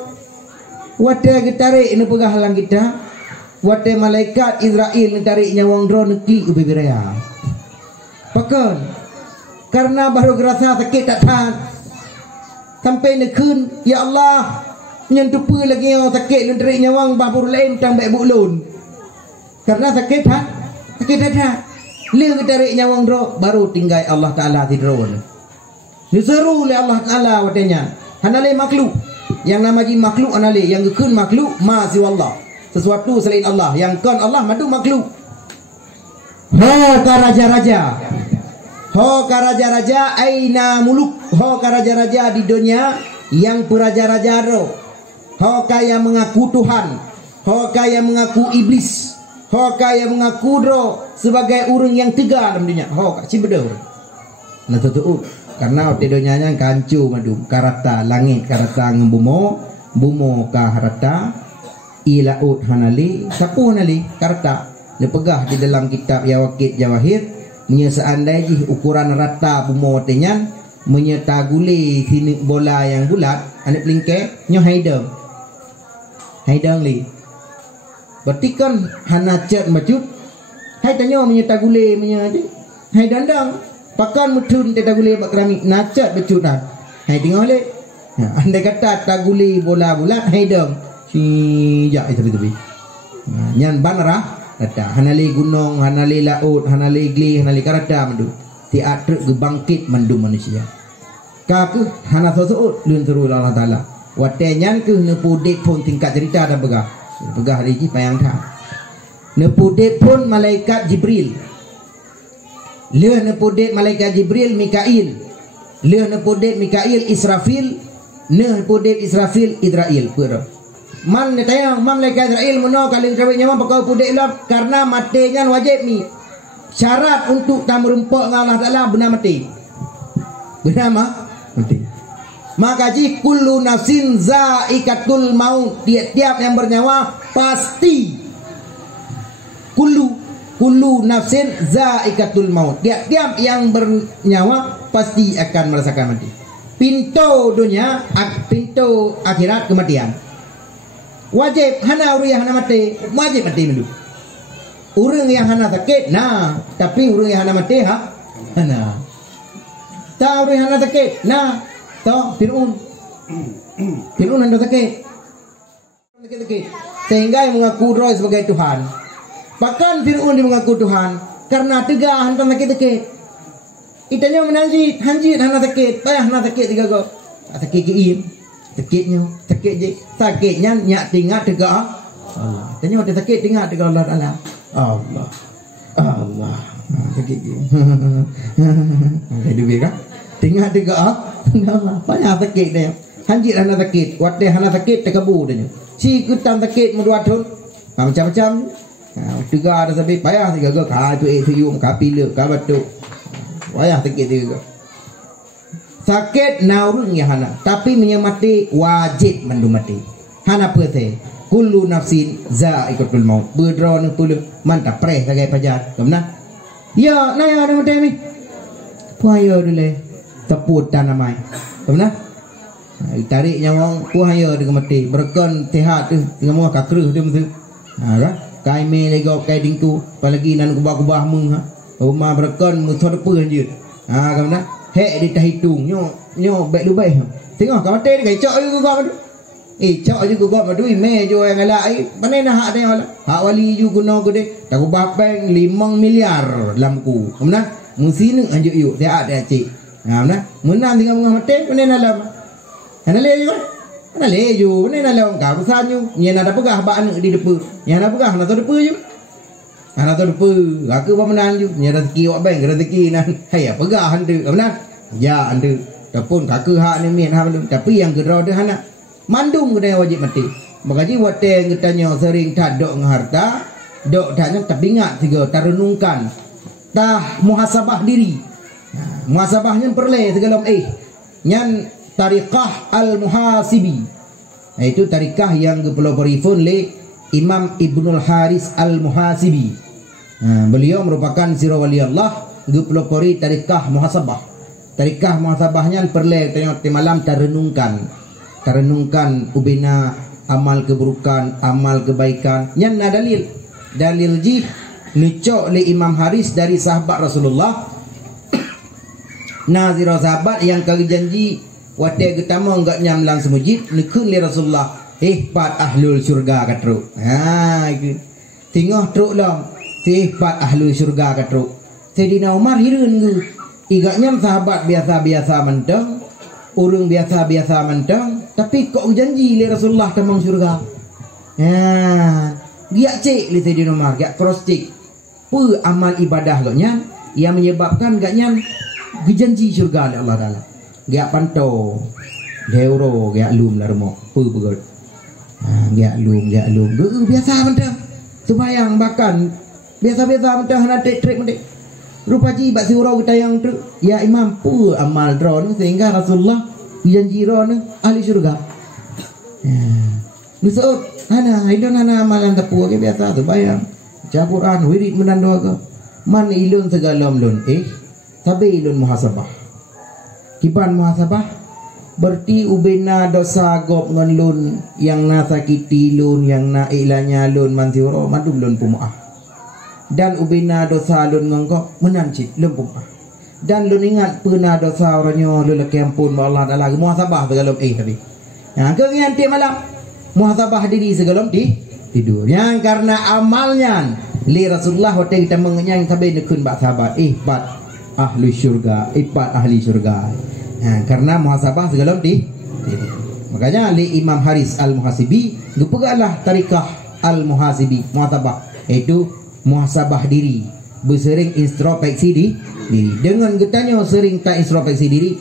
Wate getarik ini pegah halang kita. Wate malaikat Israel tarik nyawang drone klik ubibiraya. Pakan. Karena baru gerasa sakit tak tahan. Sampai nekun, ya Allah, nyentupu lagi yang sakit dan tarik nyawang babur lain tang baik bulun. Karena sakit ha? Sakit ada. Leh tarik nyawang drone baru tinggal Allah Taala di drone. Diseru oleh Allah Taala watenya. Hanale makhluk. Yang nama ji makhluk anale, yang gekun makhluk ma siwallah. Sesuatu selain Allah, yang kan Allah madu makhluk. Ho ka raja-raja. Ho ka raja-raja aina muluk. Ho ka raja-raja di dunia yang peraja-raja ro. Ho ka yang mengaku Tuhan. Ho ka yang mengaku iblis. Ho ka yang mengaku ro sebagai orang yang tegar dalam dunia. Ho ka cibedor. Nah tutu karena waktu donyanya kancu madu karata langit karata ngembumo bumo ka harata ilaut hanali sapu hanali karata dipegah di dalam kitab Yawakit Jawahir nya seandainya ukuran rata bumo tenyan menyeta guli sini bola yang bulat anak lingke nyo haidang li berarti kan hana cet majud hai tanyo menyeta guli menya hai dandang pakan mutun teta guli bak keramik nacat becutan. Hai tengok lek. Ha andai kata taguli bola bulat hai dom. Si ja itu tepi. Nyan banara kata hanali gunung, hanali laut, hanali gli, hanali karata mandu. Ti atrek gebangkit mandu manusia. Ka ke hana sosout lun seru Allah Taala. Wate nyan ke nepu dek pun tingkat cerita dah begah. Begah hari ji payang tha. Nepu dek pun malaikat Jibril. Leh nepodet malaikat Jibril Mikail. Leh nepodet Mikail Israfil. Leh nepodet Israfil Idrail. Man tayang mam malaikat Israel mono kali kawin nyawa pakau podek lah karena matinya wajib ni. Syarat untuk tak merempok dengan Allah Taala benar mati. Benar mati. Maka ji kullu nafsin zaikatul maut. Tiap-tiap yang bernyawa pasti kullu nafsin zaikatul maut. Tiap-tiap yang bernyawa pasti akan merasakan mati. Pintu dunia, pintu akhirat kematian. Wajib hana uriyah hana mati, wajib mati mendu. Orang yang hana sakit, nah, tapi orang yang hana mati, hana. Tak orang yang hana sakit, nah, tak Fir'aun. Fir'aun hana sakit. Sehingga yang mengaku roh sebagai Tuhan. Bahkan Fir'aun dia mengaku Tuhan karena tegah hantar sakit-sakit. Itanya menanjit, hanjit hana sakit, payah hana sakit tiga go. Sakit ke im, sakitnya, sakit je, sakitnya nyak tinggal tegak Allah. Tanya ada sakit tinggal tegak Allah Taala. Allah. Allah. Sakit ke. Ada duit kan? Tinggal tegak Allah. Payah sakit dia. Hanjit hana sakit, wadai hana sakit terkabur dia. Si kutan sakit mudua thun. Macam-macam. Tegak ada sampai payah tiga go. Ka tu tuyum ka pilek ka batuk. Payah sakit tiga go. Sakit naurung ya hana, tapi menyamati wajib mandu mati. Hana pete, kullu nafsin za'iqatul maut. Berdro ni puluh mantap preh sebagai pajar. Kemana? Ya, naya ada mati ni. Puaya dulu, teput tanamai. Kemana? Tarik nyawang puaya dengan mati. Berkon tehat tu, dengan muah kakruh tu mesti. Kan? Kai me lego kai dingku, apalagi nan kubah-kubah mung ha. Rumah berkon musuh depa je. Kemana? Hek di tahitung nyo baik lu baik. Tengok kau mati ni cok juga kau madu. Cok juga kau madu me jo yang ala ai. Mana nak hak dia ala. Hak wali ju guna gede. Tak ku bapeng 5 miliar lamku. Kemudian musi ni anjuk yuk dia ada cik. Mana? Menang tinggal mengah mati mana nak lam. Ana le ju. Ana le ju. Mana nak lam kau sanyu. Nya nak pegah ba anak di depa. Nya nak pegah nak depa ju. Anak tu depa. Aku pemenang ju. Nya rezeki wak bank rezeki nan. Hai pegah hantu. Kemudian ya anda tapun kakak hak ni min ha belum tapi yang gedra dia anak mandung kena wajib mati makaji wate ngetanya sering tak dok harta dok taknya tapi ingat tiga tarenungkan tah muhasabah diri muhasabahnya perle segala nyan tariqah al muhasibi itu tariqah yang dipelopori le Imam Ibnul Haris al Muhasibi. Beliau merupakan sirah wali Allah dipelopori tariqah muhasabah. Tarikah muhasabahnya perle tengok di malam tarenungkan ubina amal keburukan amal kebaikan yang na dalil ji nicok le Imam Haris dari sahabat Rasulullah nazira sahabat yang kali janji wate getama enggak nyam lang semujib nekun le Rasulullah pat ahlul syurga katru itu tengok truk lah pat ahlul syurga katru Sayyidina Umar hirun gu igaknya sahabat biasa-biasa mentang, orang biasa-biasa mentang, tapi kok janji le Rasulullah tamang syurga. Dia cek le Sayyidina Umar, dia cross check. Pu amal ibadah lo nya yang menyebabkan gaknya janji syurga le Allah Taala. Dia pantau, deuro, dia lum la remo, pu begot. Dia lum. Biasa mentang. Sembayang bahkan biasa-biasa mentang hana trek mendik. Rupaji bak surau kita yang tu ya imam pu amal drone sehingga Rasulullah janji drone ahli syurga. Nusaut hana idon hana amalan tepu ke biasa tu bayang. Baca Quran wirid menando ke. Man ilun segala lun tabe ilun muhasabah. Kiban muhasabah berarti ubena dosa gop ngon lun yang na sakiti lun yang na ilanya lun man surau madum lun pumuah. Dan ubina dosa lun ngengkok menancit lempung dan lun ingat pernah dosa orangnya lun kempun Allah Taala muhasabah segalom tadi kegiatan tiap malam muhasabah diri segalom tidur yang karena amalnya li Rasulullah waktu kita mengenyang sampai nekun bak sahabat bat ahli syurga ahli syurga karena muhasabah segalom tidur makanya li Imam Haris al Muhasibi gepegaklah tarikah al Muhasibi muhasabah itu muhasabah diri, bersering introspeksi diri. Dengan getanya sering tak introspeksi diri,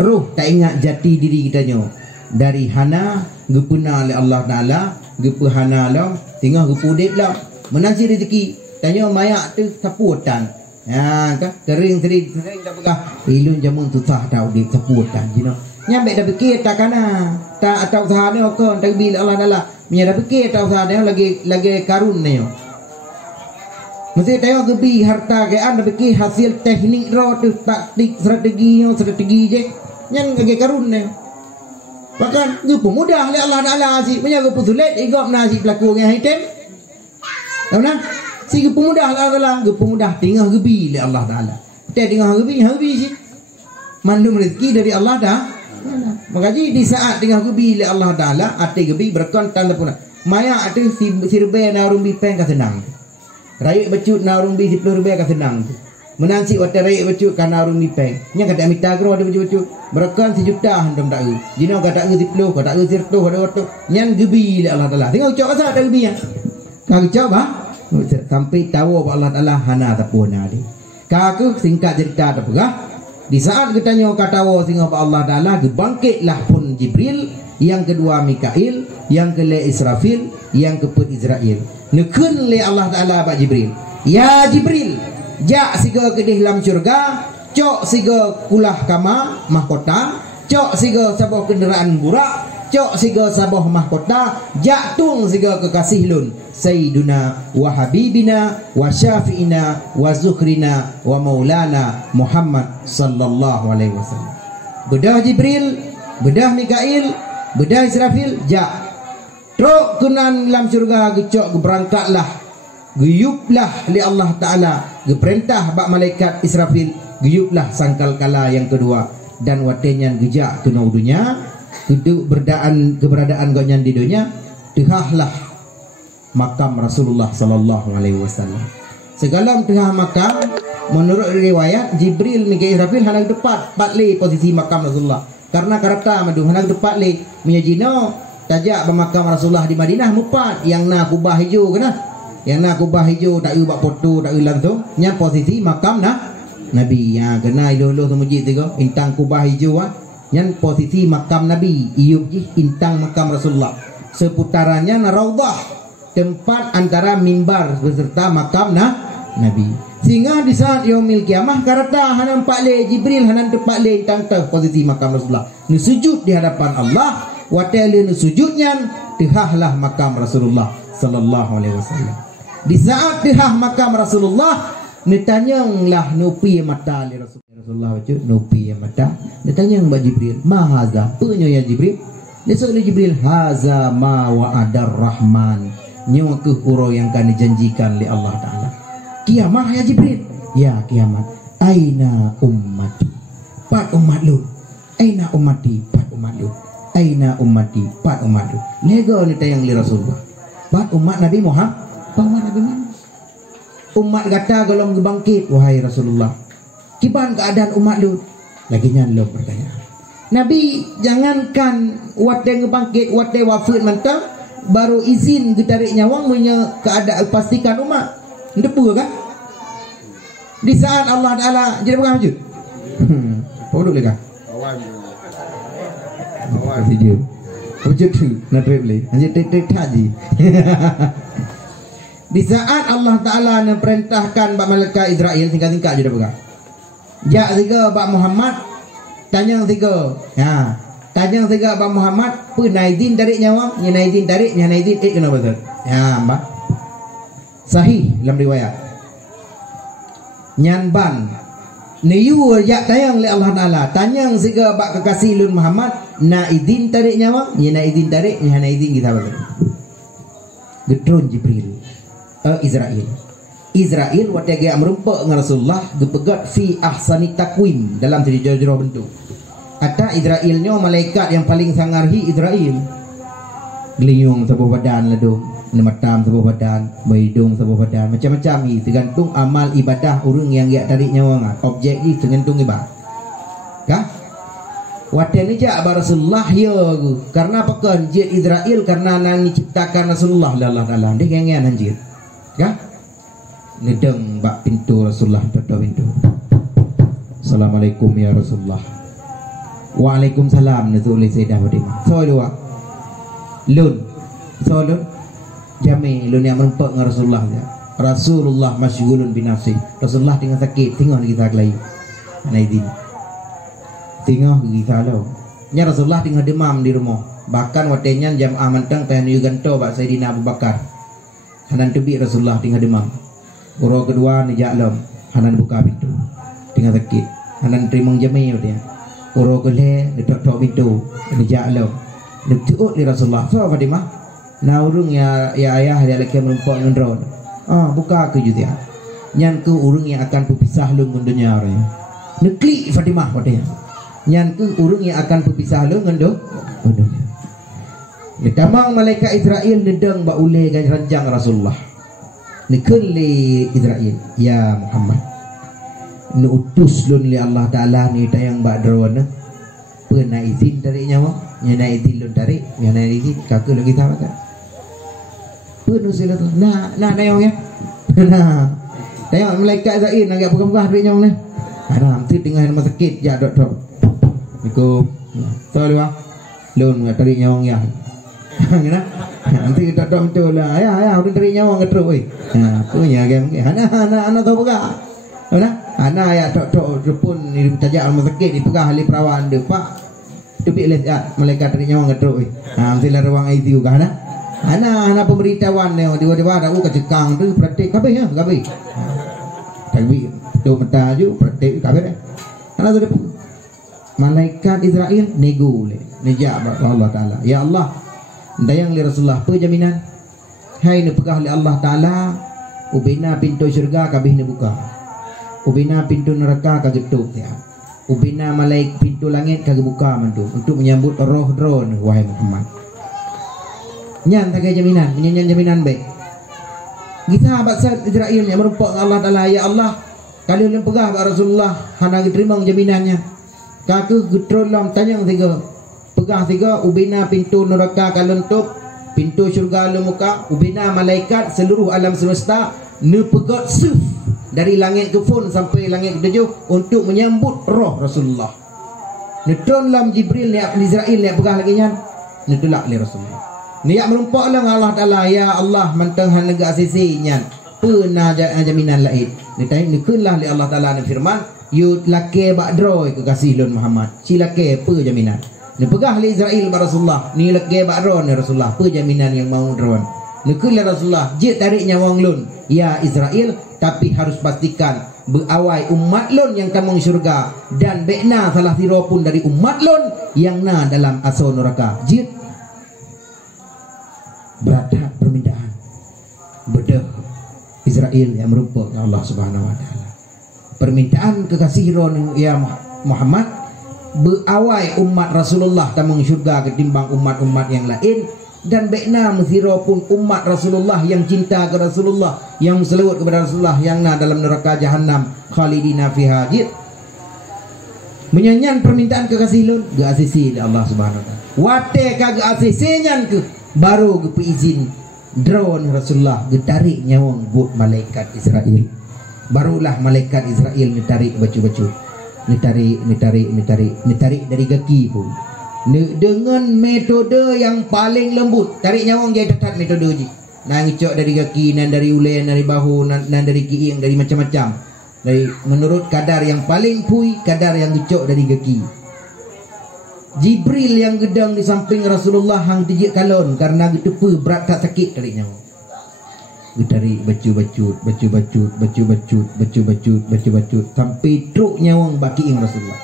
roh tak ingat jati diri kitanya. Dari hana gepuna oleh Allah Taala, gepehana lah, tinggal gepudip lah, menansi rezeki. Tanya mayak tu saputan. Kan sering dah pegah. Ilun jamun susah dah udip saputan, you know. Nyampe dah fikir tak kana, tak atau usaha ni okon, tak bila Allah Taala. Nya dah fikir tak usaha ni lagi karun ni. Mesti tengok kebi harta kean tapi hasil teknik ro tu taktik strategi je yang kage karun ne bahkan gupu mudah le Allah Taala si punya gupu sulit igop nasi pelaku ngai hitem tahu nah Si gepemudah Allah Ta'ala, gepemudah tinggal gebi oleh Allah Ta'ala. Tinggal gebi sih. Mandum rezeki dari Allah Ta'ala. Makanya di saat tinggal gebi oleh Allah Ta'ala, ati gebi berkon tanda puna. Maya ati si rebe na rumbi peng ka senang. Rayu becut na rumbi 10 rebe ka senang. Menansi wata rayu becut kana rumbi peng. Nya kada mita gro ada becut berkon 1 juta handom dak. Dino kada 10 kada 100 kada waktu. Nyan gebi oleh Allah Ta'ala. Tinggal ucap asa ada gebi ya. Kau ucap ba? Sampai tahu Allah Ta'ala hana tapuna di. Kaku singkat cerita apa gah? Di saat kita nyo katawo singap Allah Ta'ala bangkitlah pun Jibril, yang kedua Mikail, yang kele Israfil, yang keput Israel. Nekun le Allah Ta'ala Pak Jibril. Ya Jibril, jak siga ke dalam syurga, cok siga kulah kama mahkota, cok siga sabah kenderaan burak, cok siga sabah mahkota, jak tung siga kekasih lun. Sayyiduna wa habibina wa syafi'ina wa zuhrina wa maulana Muhammad sallallahu alaihi wasallam. Bedah Jibril, bedah Mikail, bedah Israfil, jak truk kunan dalam syurga gecok berangkatlah, geyuplah li Allah Ta'ala, geperintah bak malaikat Israfil, geyuplah sangkal kala yang kedua, dan watenyan gejak kena dunia, itu keberadaan gonyan di dunia, tehahlah makam Rasulullah sallallahu alaihi wasallam. Segala tengah makam menurut riwayat Jibril Mikail Israfil hendak tepat patli posisi makam Rasulullah. Karena karakter madu hendak tepat li menyajino tajak bermakam Rasulullah di Madinah mupat yang nak kubah hijau kena. Yang nak kubah hijau tak ubah foto tak langsung nya posisi makam Nabi. Ya kena dulu semuji tiga intang kubah hijau yang posisi makam Nabi iup ji intang makam Rasulullah. Seputarannya raudhah, tempat antara mimbar beserta makam Nabi. Sehingga di saat yaumil kiamah karata hanan pakle Jibril hanan tepat le tangtah posisi makam Rasulullah. Nu sujud di hadapan Allah, wa ta'ala nu sujudnya tehahlah makam Rasulullah sallallahu alaihi wasallam. Di saat tehah makam Rasulullah, ditanyanglah nupi mata li Rasulullah baca nupi mata. Ditanyang Mbak Jibril, "Ma haza?" Punyo ya Jibril. Desok li Jibril, "Haza ma wa'adar Rahman." Nyawa ke uro yang akan dijanjikan oleh Allah Ta'ala. Kiamat ya Jibril. Ya kiamat. Aina ummati, pat umat lu. Aina ummati, pat umat lu. Aina ummati, pat umat lu. Nego ni tayang li Rasulullah. Pat umat Nabi Muhammad. Pat umat Nabi Muhammad. Umat kata golong bangkit wahai Rasulullah. Kiban keadaan umat lu? Lagi nyan lu pertanyaan. Nabi jangankan wate ngebangkit, wate wafat mantap, baru izin getarik nyawang punya keadaan pastikan umat. Depu kan? Di saat Allah Ta'ala jadi pegang wujud. Produk leka. Awal video. Wujud tu nak trip le. Hanya tek haji. Di saat Allah Ta'ala memerintahkan bak malaikat Israel singkat-singkat je dah pegang. Jak tiga bak Muhammad, tanya tiga. Ha. Tanya tiga bak Muhammad, pu naidin tarik nyawa, nya naidin tarik, nya naidin kena betul. Ya, mbak. Sahih dalam riwayat. Nyan ban niyu ya tayang le Allah Ta'ala, tanyang siga bak kekasih lun Muhammad, naidin tarik nyawa, nya naidin tarik, nya naidin kita betul. Gedron Jibril. Israel. Israel waktu dia merumpak dengan Rasulullah gepegat fi ahsani takwim dalam jero bentuk. Kata Israelnya malaikat yang paling sangarhi Israel. Geliung sebuah badan ledung, nematam sebuah badan, berhidung sebuah badan, macam-macam ni tergantung amal ibadah orang yang dia tarik nyawa. Objek ni tergantung ibadah. Kah? Waktu ni jak Rasulullah ya karena pakan jid Israel karena nang diciptakan Rasulullah Allah Taala. Dia kengen anjir. Kah? Ngedeng bak pintu Rasulullah, tutup pintu. Assalamualaikum ya Rasulullah. Waalaikumsalam nutulis Sayyidah Fatimah. Soalwa. Lun. Soalun. Jami lun yang merempak dengan Rasulullah. Rasulullah masyghulun bi nafsi. Rasulullah tengah sakit, tengok kita lagi. Naidin. Tengok kita lo. Nya Rasulullah tengah demam di rumah. Bahkan watenya jam amantang teh nu ganto bak Sayyidina Abu Bakar. Hanan tebi Rasulullah tengah demam. Uro kedua ni jaklom, hanan buka pintu. Tengah sakit. Hanan terima jami dia. Uro kele detok pintu, ni jaklom. Detuk li Rasulullah. So Fatimah, na urung ya ayah dia lagi merumpak ngendron. buka ke jutia nyan ke urang yang akan berpisah lu ngan dunia orang nekli Fatimah padanya nyan ke urang yang akan berpisah lu ngan dunia Kamang malaikat Israel nedang ba ule gan ranjang Rasulullah. Nikun li Israel ya Muhammad. Nu utus lun li Allah Taala ni tayang ba drone. Pena izin dari nyawa, nyana izin lun dari, nyana izin kakek lagi tahu tak. Penu sila tu. Nah tayang ya. Nah. Tayang malaikat Israel nak buka-buka dari nyawa ni. Ada nanti tinggal rumah sakit ya dok. Niku. Sorry bang. Lun dari nyawa ya. Nanti kita betul lah ya udah dari nyawa ngetru punya game anak tahu pegah anak ya tok pun ni tajak rumah sakit di pegah ahli perawan dia pak tepik lihat malaikat dari nyawa ngetru nanti lah ruang ICU kah anak pemberitahuan ni tiba-tiba ada kecekang tu praktik kabeh ya kabeh tu mata ju praktik kabeh anak tu malaikat Israel nego le nejak Allah Taala ya Allah dayang li Rasulullah apa jaminan hai ni pegah li Allah Taala ubina pintu syurga kabeh ni buka ubina pintu neraka kagak tutup ya ubina malaik pintu langit kagak buka mantu untuk menyambut roh drone wahai Muhammad nyan tak jaminan menyanyi jaminan baik kita bangsa Israel yang merupakan Allah Taala ya Allah kalau yang pegah Rasulullah hana diterima jaminannya kaku getrolam tanyang tiga pegah tiga ubina pintu neraka kaluntuk pintu syurga muka ubina malaikat seluruh alam semesta nepegat suf dari langit ke fun sampai langit ketujuh untuk menyambut roh Rasulullah netron lam Jibril ni Israel ni pegah lagi nyan netulak li Rasulullah ni yak merumpak lah Allah Taala ya Allah mantang han negak sisi nyan pernah jaminan lain ni tai ni kunlah li Allah Taala ni firman yu lake bakdroi kekasih lun Muhammad si lake apa jaminan ni pegah li Israel ba Rasulullah ni lagi bakron ni Rasulullah apa jaminan yang mau drone ni kula Rasulullah je tarik nyawang lun ya Israel tapi harus pastikan berawai umat lun yang kamung syurga dan bekna salah siro pun dari umat lun yang na dalam asal neraka je berat permintaan bedah Israel yang merupakan Allah Subhanahu wa taala permintaan kekasih ron ya Muhammad berawai umat Rasulullah tamung syurga ketimbang umat-umat yang lain dan bekna mesiro pun umat Rasulullah yang cinta ke Rasulullah yang selawat kepada Rasulullah yang na dalam neraka jahanam khalidina fiha jid menyanyian permintaan kekasih lun ge asisi di Allah Subhanahu wa taala wate kagak asisi nyan ke baru ge izin drone Rasulullah ge tarik nyawang buat malaikat Israel barulah malaikat Israel ditarik baju-baju Ditarik dari kaki pun dengan metode yang paling lembut tarik nyawang dia tetat metode je nan ngicok dari kaki nan dari ulen dari bahu nan dari kiing dari macam-macam dari menurut kadar yang paling pui kadar yang ngicok dari kaki Jibril yang gedang di samping Rasulullah hang tijik kalon karena getepe berat tak sakit tarik nyawang ditarik baju sampai truk nyawang bakiing Rasulullah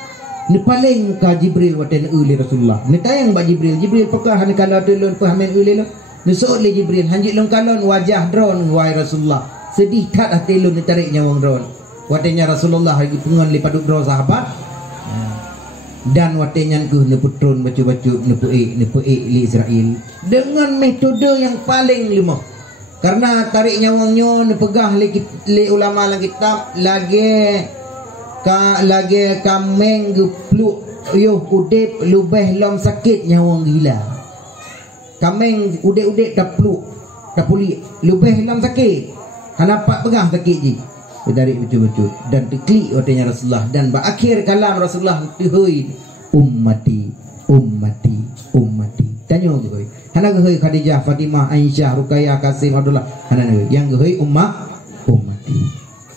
ni paling ka Jibril waten uli Rasulullah ni tayang ba Jibril pekah han kalau telun pahamen uli lo ni soal li Jibril hanjit long kalon wajah drone wahai Rasulullah sedih kat telun ni tarik nyawang drone watenya Rasulullah lagi pengon li paduk drone sahabat dan watenya ke ne putron baju ne li Israel dengan metode yang paling lemah karena tarik nyawangnya nepegah li ulama lang kitab lagi kameng gepluk yo udip lubeh lom sakit nyawang gila kameng udip tak peluk tak puli lubeh lom sakit hanapak pegah sakit je tarik betul-betul dan diklik watanya Rasulullah dan berakhir kalam Rasulullah tuhoi ummati tanya tu koi hana gehoi Khadijah Fatimah Aisyah Ruqayyah Qasim Abdullah hana yang gehoi ummati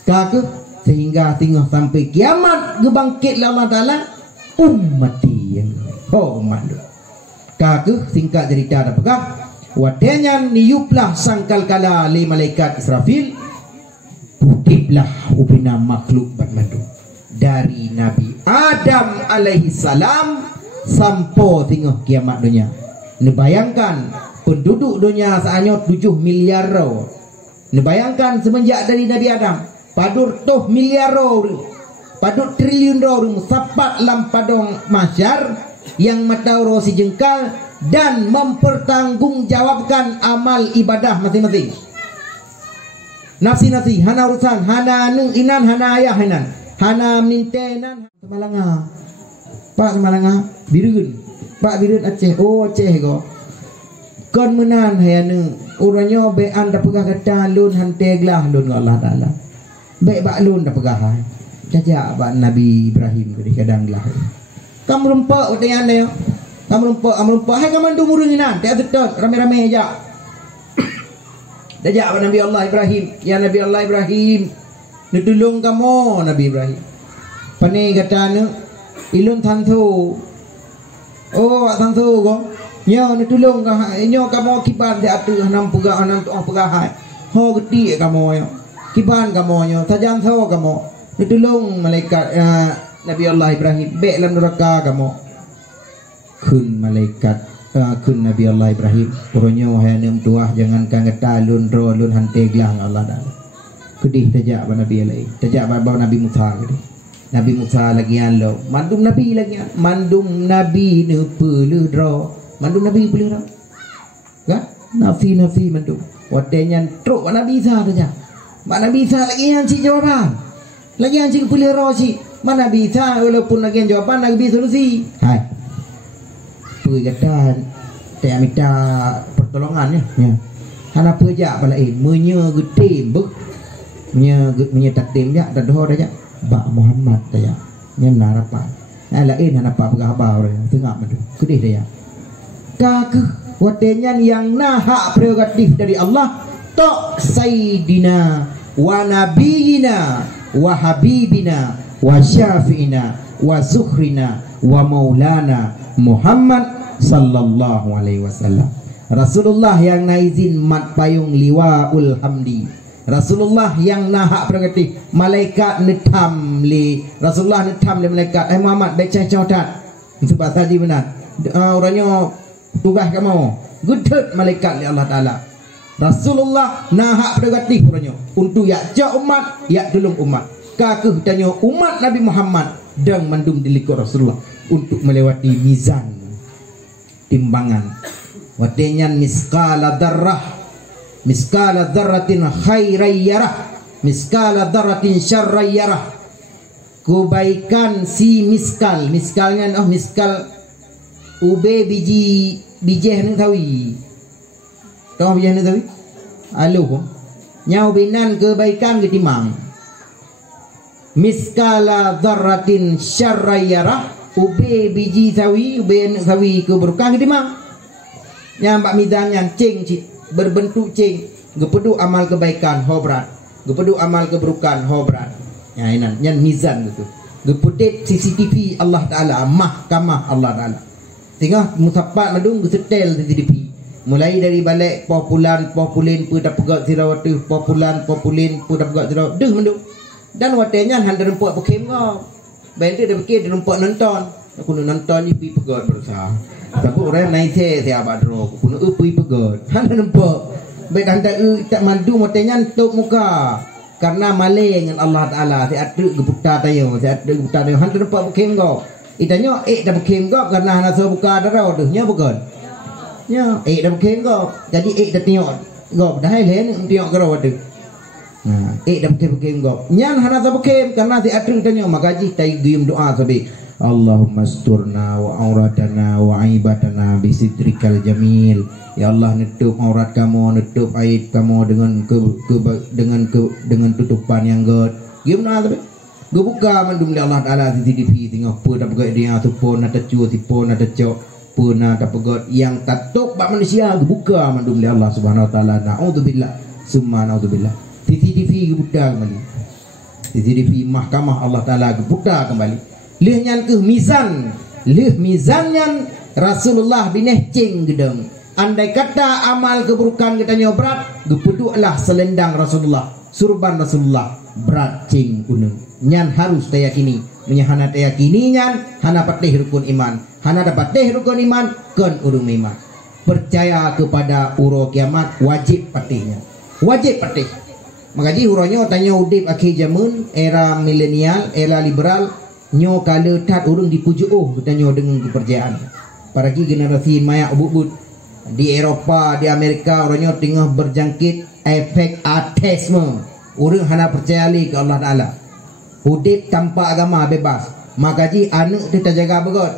kaku sehingga tinggal sampai kiamat gebangkit Allah Taala ummati yang umat kaku singkat cerita ada pegah wadenya niuplah sangkal kala li malaikat Israfil putiblah ubina makhluk bermadu dari Nabi Adam alaihi salam sampai tinggal kiamat dunia. Ni bayangkan penduduk dunia seanyot 7 miliar Bayangkan semenjak dari Nabi Adam padur toh miliar padur triliun rum sapat lampadong masyar yang matauro si jengkal dan mempertanggungjawabkan amal ibadah masing-masing. Nafsi hana urusan, hana nung inan, hana ayah inan, hana mintenan. Semalanga, Pak Semalanga, birun, Pak birun Aceh, oh Aceh go. Kon menan hayane uranyo be anda pegah kata lun hanteglah lun Allah Taala. Be bak lun dah pegah hai. Jajak bak Nabi Ibrahim ke kadang lah. Kamu rempak utean dia. Kamu rempak hai kamu mandu muringinan, tak betul rame-rame aja. Dajak bak Nabi Allah Ibrahim, ya Nabi Allah Ibrahim. Nutulung kamu Nabi Ibrahim. Pani kata nu ilun tantu. Oh tantu go. Nya ni tolong nyo kamu kiban dia atu hanam pegah hanam tu pegah hai. Ho gede kamu yo. Kiban kamu yo tajan saw kamu. Ni tolong malaikat Nabi Allah Ibrahim be dalam neraka kamu. Kun malaikat kun Nabi Allah Ibrahim puronyo hai nem tuah jangan kan kata lun ro lun hante glang Allah dah. Kedih tajak ba Nabi alai. Tajak ba Nabi Musa kedih. Nabi Musa lagi alo. Mandum Nabi lagi. Mandum Nabi ne pelu dro. Mandum Nabi boleh tak? Kan? Nafi mandum. Wadanya truk Nabi Isa saja. Mak Nabi Isa lagi yang si jawapan. Lagi yang si boleh rosi. Mak Nabi Isa walaupun lagi yang jawapan Nabi solusi. Hai. Pergi kata tak minta pertolongan ya. Hana pejak balai menye gede bek. Menye takdim ja dan doa dah Ba Muhammad dah. Nya narapan. Lain hana apa berkhabar orang tengah mandum. Kedih dia. Kaku watenyan yang naha prerogatif dari Allah tok sayyidina wa nabiyina wa habibina wa syafi'ina wa zukhrina wa maulana Muhammad sallallahu alaihi wasallam. Rasulullah yang naizin mat payung liwaul hamdi. Rasulullah yang naha prerogatif malaikat netam li Rasulullah netam li malaikat Muhammad baca cotat sebab tadi benar orangnya tugas kamu gudut malaikat li Allah Ta'ala. Rasulullah nahak prerogatif orangnya untuk yak umat yak tolong umat kakuh tanya umat Nabi Muhammad dan mandum dilikur Rasulullah untuk melewati mizan timbangan watenyan miskala darratin khairayyarah miskala darratin syarrayyarah. Kebaikan si miskalnya miskal ube biji hendak tawi. Tahu biji hendak tawi? Alu ko. Nyau binan kebaikan ketimang. Miskala dzarratin syarrayyarah ube biji tawi, ube hendak tawi keberkah ketimang. Nyambak mizan yang cing berbentuk cing. Gepedu amal kebaikan hobrat. Gepedu amal keburukan hobrat. Ya inan, yang mizan gitu. Geputit CCTV Allah Taala, mahkamah Allah Taala. Tengah musapat madung setel CCTV. Mulai dari balik populan pu dah pegat sirawatu populin pu dah pegat siraw deh madung. Dan watenya han derempok pekim kau. Bente dah pekim derempok nonton. Aku nonton ni pi pegat berusaha. Tapi orang naik saya abadro. Aku nak pi pegat. Han derempok. Baik hantar tak madu watenya tok muka. Karena maling dengan Allah Taala saya ada geputar tayo, han derempok pekim kau. Itanya dah bekem kau karena nak buka darah dehnya bukan. Ya, dah bekem kau. Jadi dah tengok kau dah lain tengok kau ada. Dah bekem kau. Nyan hana bekem karena si adu tanya magaji tai gium doa sabi. Allahumma asturna wa auratana wa aibatana bi sitrikal jamil. Ya Allah nutup aurat kamu, nutup aib kamu dengan tutupan yang god. Gium doa sabi. Gue buka mandum Allah Taala CCTV tengok apa dah pegat dia tu pun ada cu pun ada cok pun ada pegat yang tatuk bak manusia gue buka mandum Allah Subhanahu Wa Taala. Naudzubillah summa naudzubillah. CCTV gue buka kembali. CCTV mahkamah Allah Taala gue buka kembali. Lihnya ke mizan nyan Rasulullah binehcing gedeng. Andai kata amal keburukan katanya berat, gue peduklah selendang Rasulullah, surban Rasulullah berat cing uneng. Nyan harus tayakini, menyahana tayakini nyan hana patih rukun iman, hana dapat teh rukun iman kan urung iman. Percaya kepada uro kiamat wajib patihnya. wajib patih. Maka ji huronyo tanya udip akhir zaman era milenial, era liberal, nyo kala tat urang dipujuh tanya dengan kepercayaan. Paragi generasi maya ubud di Eropah, di Amerika orangnya tengah berjangkit efek ateisme. Orang hana percaya ke Allah Taala. Udip tanpa agama bebas. Maka ji anak kita jaga begot.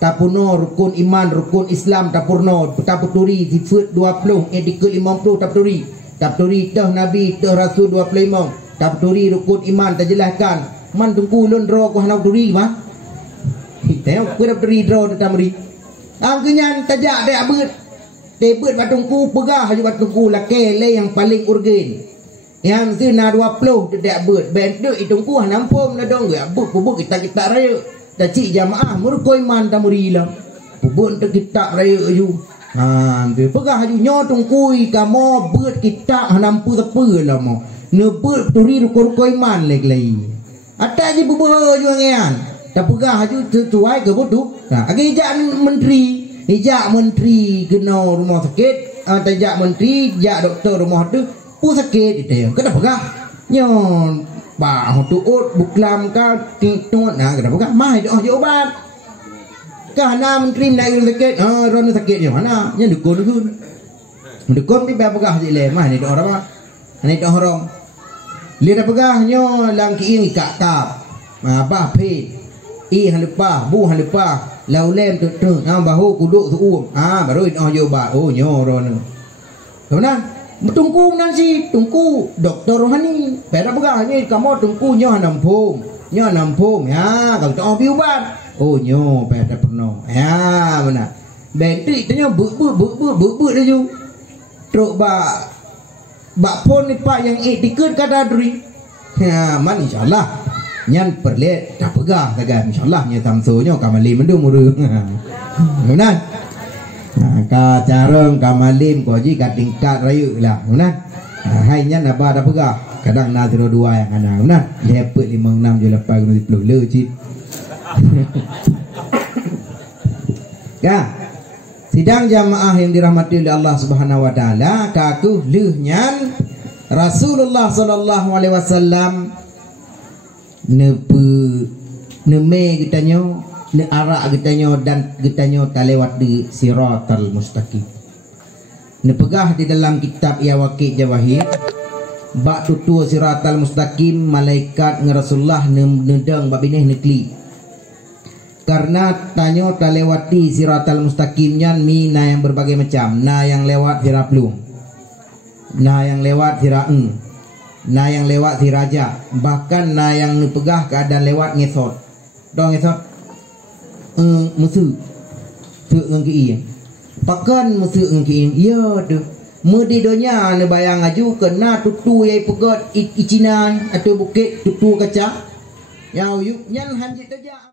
Tapuno rukun iman, rukun Islam tapurno, taputuri sifat 20, etikal 50 taputuri. Taputuri tah Nabi, tah Rasul 25. Taputuri rukun iman terjelaskan. Man tunggu lon ro ko hana turi mah. Tengok ku taputuri ro tamri. Angkenyan tajak dak beut. Tebet batungku pegah je batungku lake le yang paling urgen. Yang zina 20 tidak beut. Benduk itungku nampom na dong ya buk kita raya. Dah cik jamaah murkoi man tamuri lah. Pubun te kita raya ju. Ha, pegah ju nyo tungkui kamo beut kita nampu tepe lah mo. Ne beut turi rukoi man lek-lek. Ada je bubuh ju ngean. Dah pegah ju sesuai ke bodoh. Nah, agi jak menteri kena rumah sakit, tajak menteri, jak doktor rumah tu, pu sakit itu. Kena pegah. Nyon bah tu ut buklam ka tintot nah kena pegah. Mai dah je obat. Kana menteri nak sakit, ron sakit je mana? Nya dukun. Dukun pi pegah je le, mah ni dah orang. Ni dah orang. Dia dah pegah nyo lang kiing ikak tap. Bah pe. Halupa, bu halupa. Lau lem tu bahu kuduk tu baru ino yo ba nyo ron. Kemudian tungku nanti tungku doktor rohani. Pera begah ni kamu tungku nyo nampung ya kalau tu ambil ubat. Nyo pera perno. Ya benar. Bentri tu nyo bu dia ju. Truk ba pon ni pak yang tikut kata duri. Ya man insyaallah. Nyan perlet tak pegah tagan insyaallah nya tamsunyo kamalim mendung urang. Benar. Ka careng kamalim ko ji ka tingkat rayu lah. Benar. Hai nyan apa dah pegah. Kadang na 02 yang ana. Benar. Lepet 56 je lepas 10 le cip. Ya. Sidang jamaah yang dirahmati oleh Allah Subhanahu wa taala, kaku leuh nyan Rasulullah sallallahu alaihi wasallam neme gitanyo ne arak gitanyo dan gitanyo talewat di siratal mustaqim. Ne pegah di dalam kitab ya Waqi' Jawahir bak tutu siratal mustaqim malaikat ngarasullah nedang babinih nekli. Karena tanyo talewati siratal mustaqim nyan mina yang berbagai macam. Na yang lewat siraplum. Na yang lewat siraeng. Na yang lewat si raja, bahkan na yang pegah keadaan lewat ngesot. Dong ngesot. Musuh. Tu ngki. Pakan musuh ngki. Ya tu. Mudi donya ne bayang aju kena tutu yai pegot icinan atau bukit tutu kaca. Yau yuk nyan hanjit aja.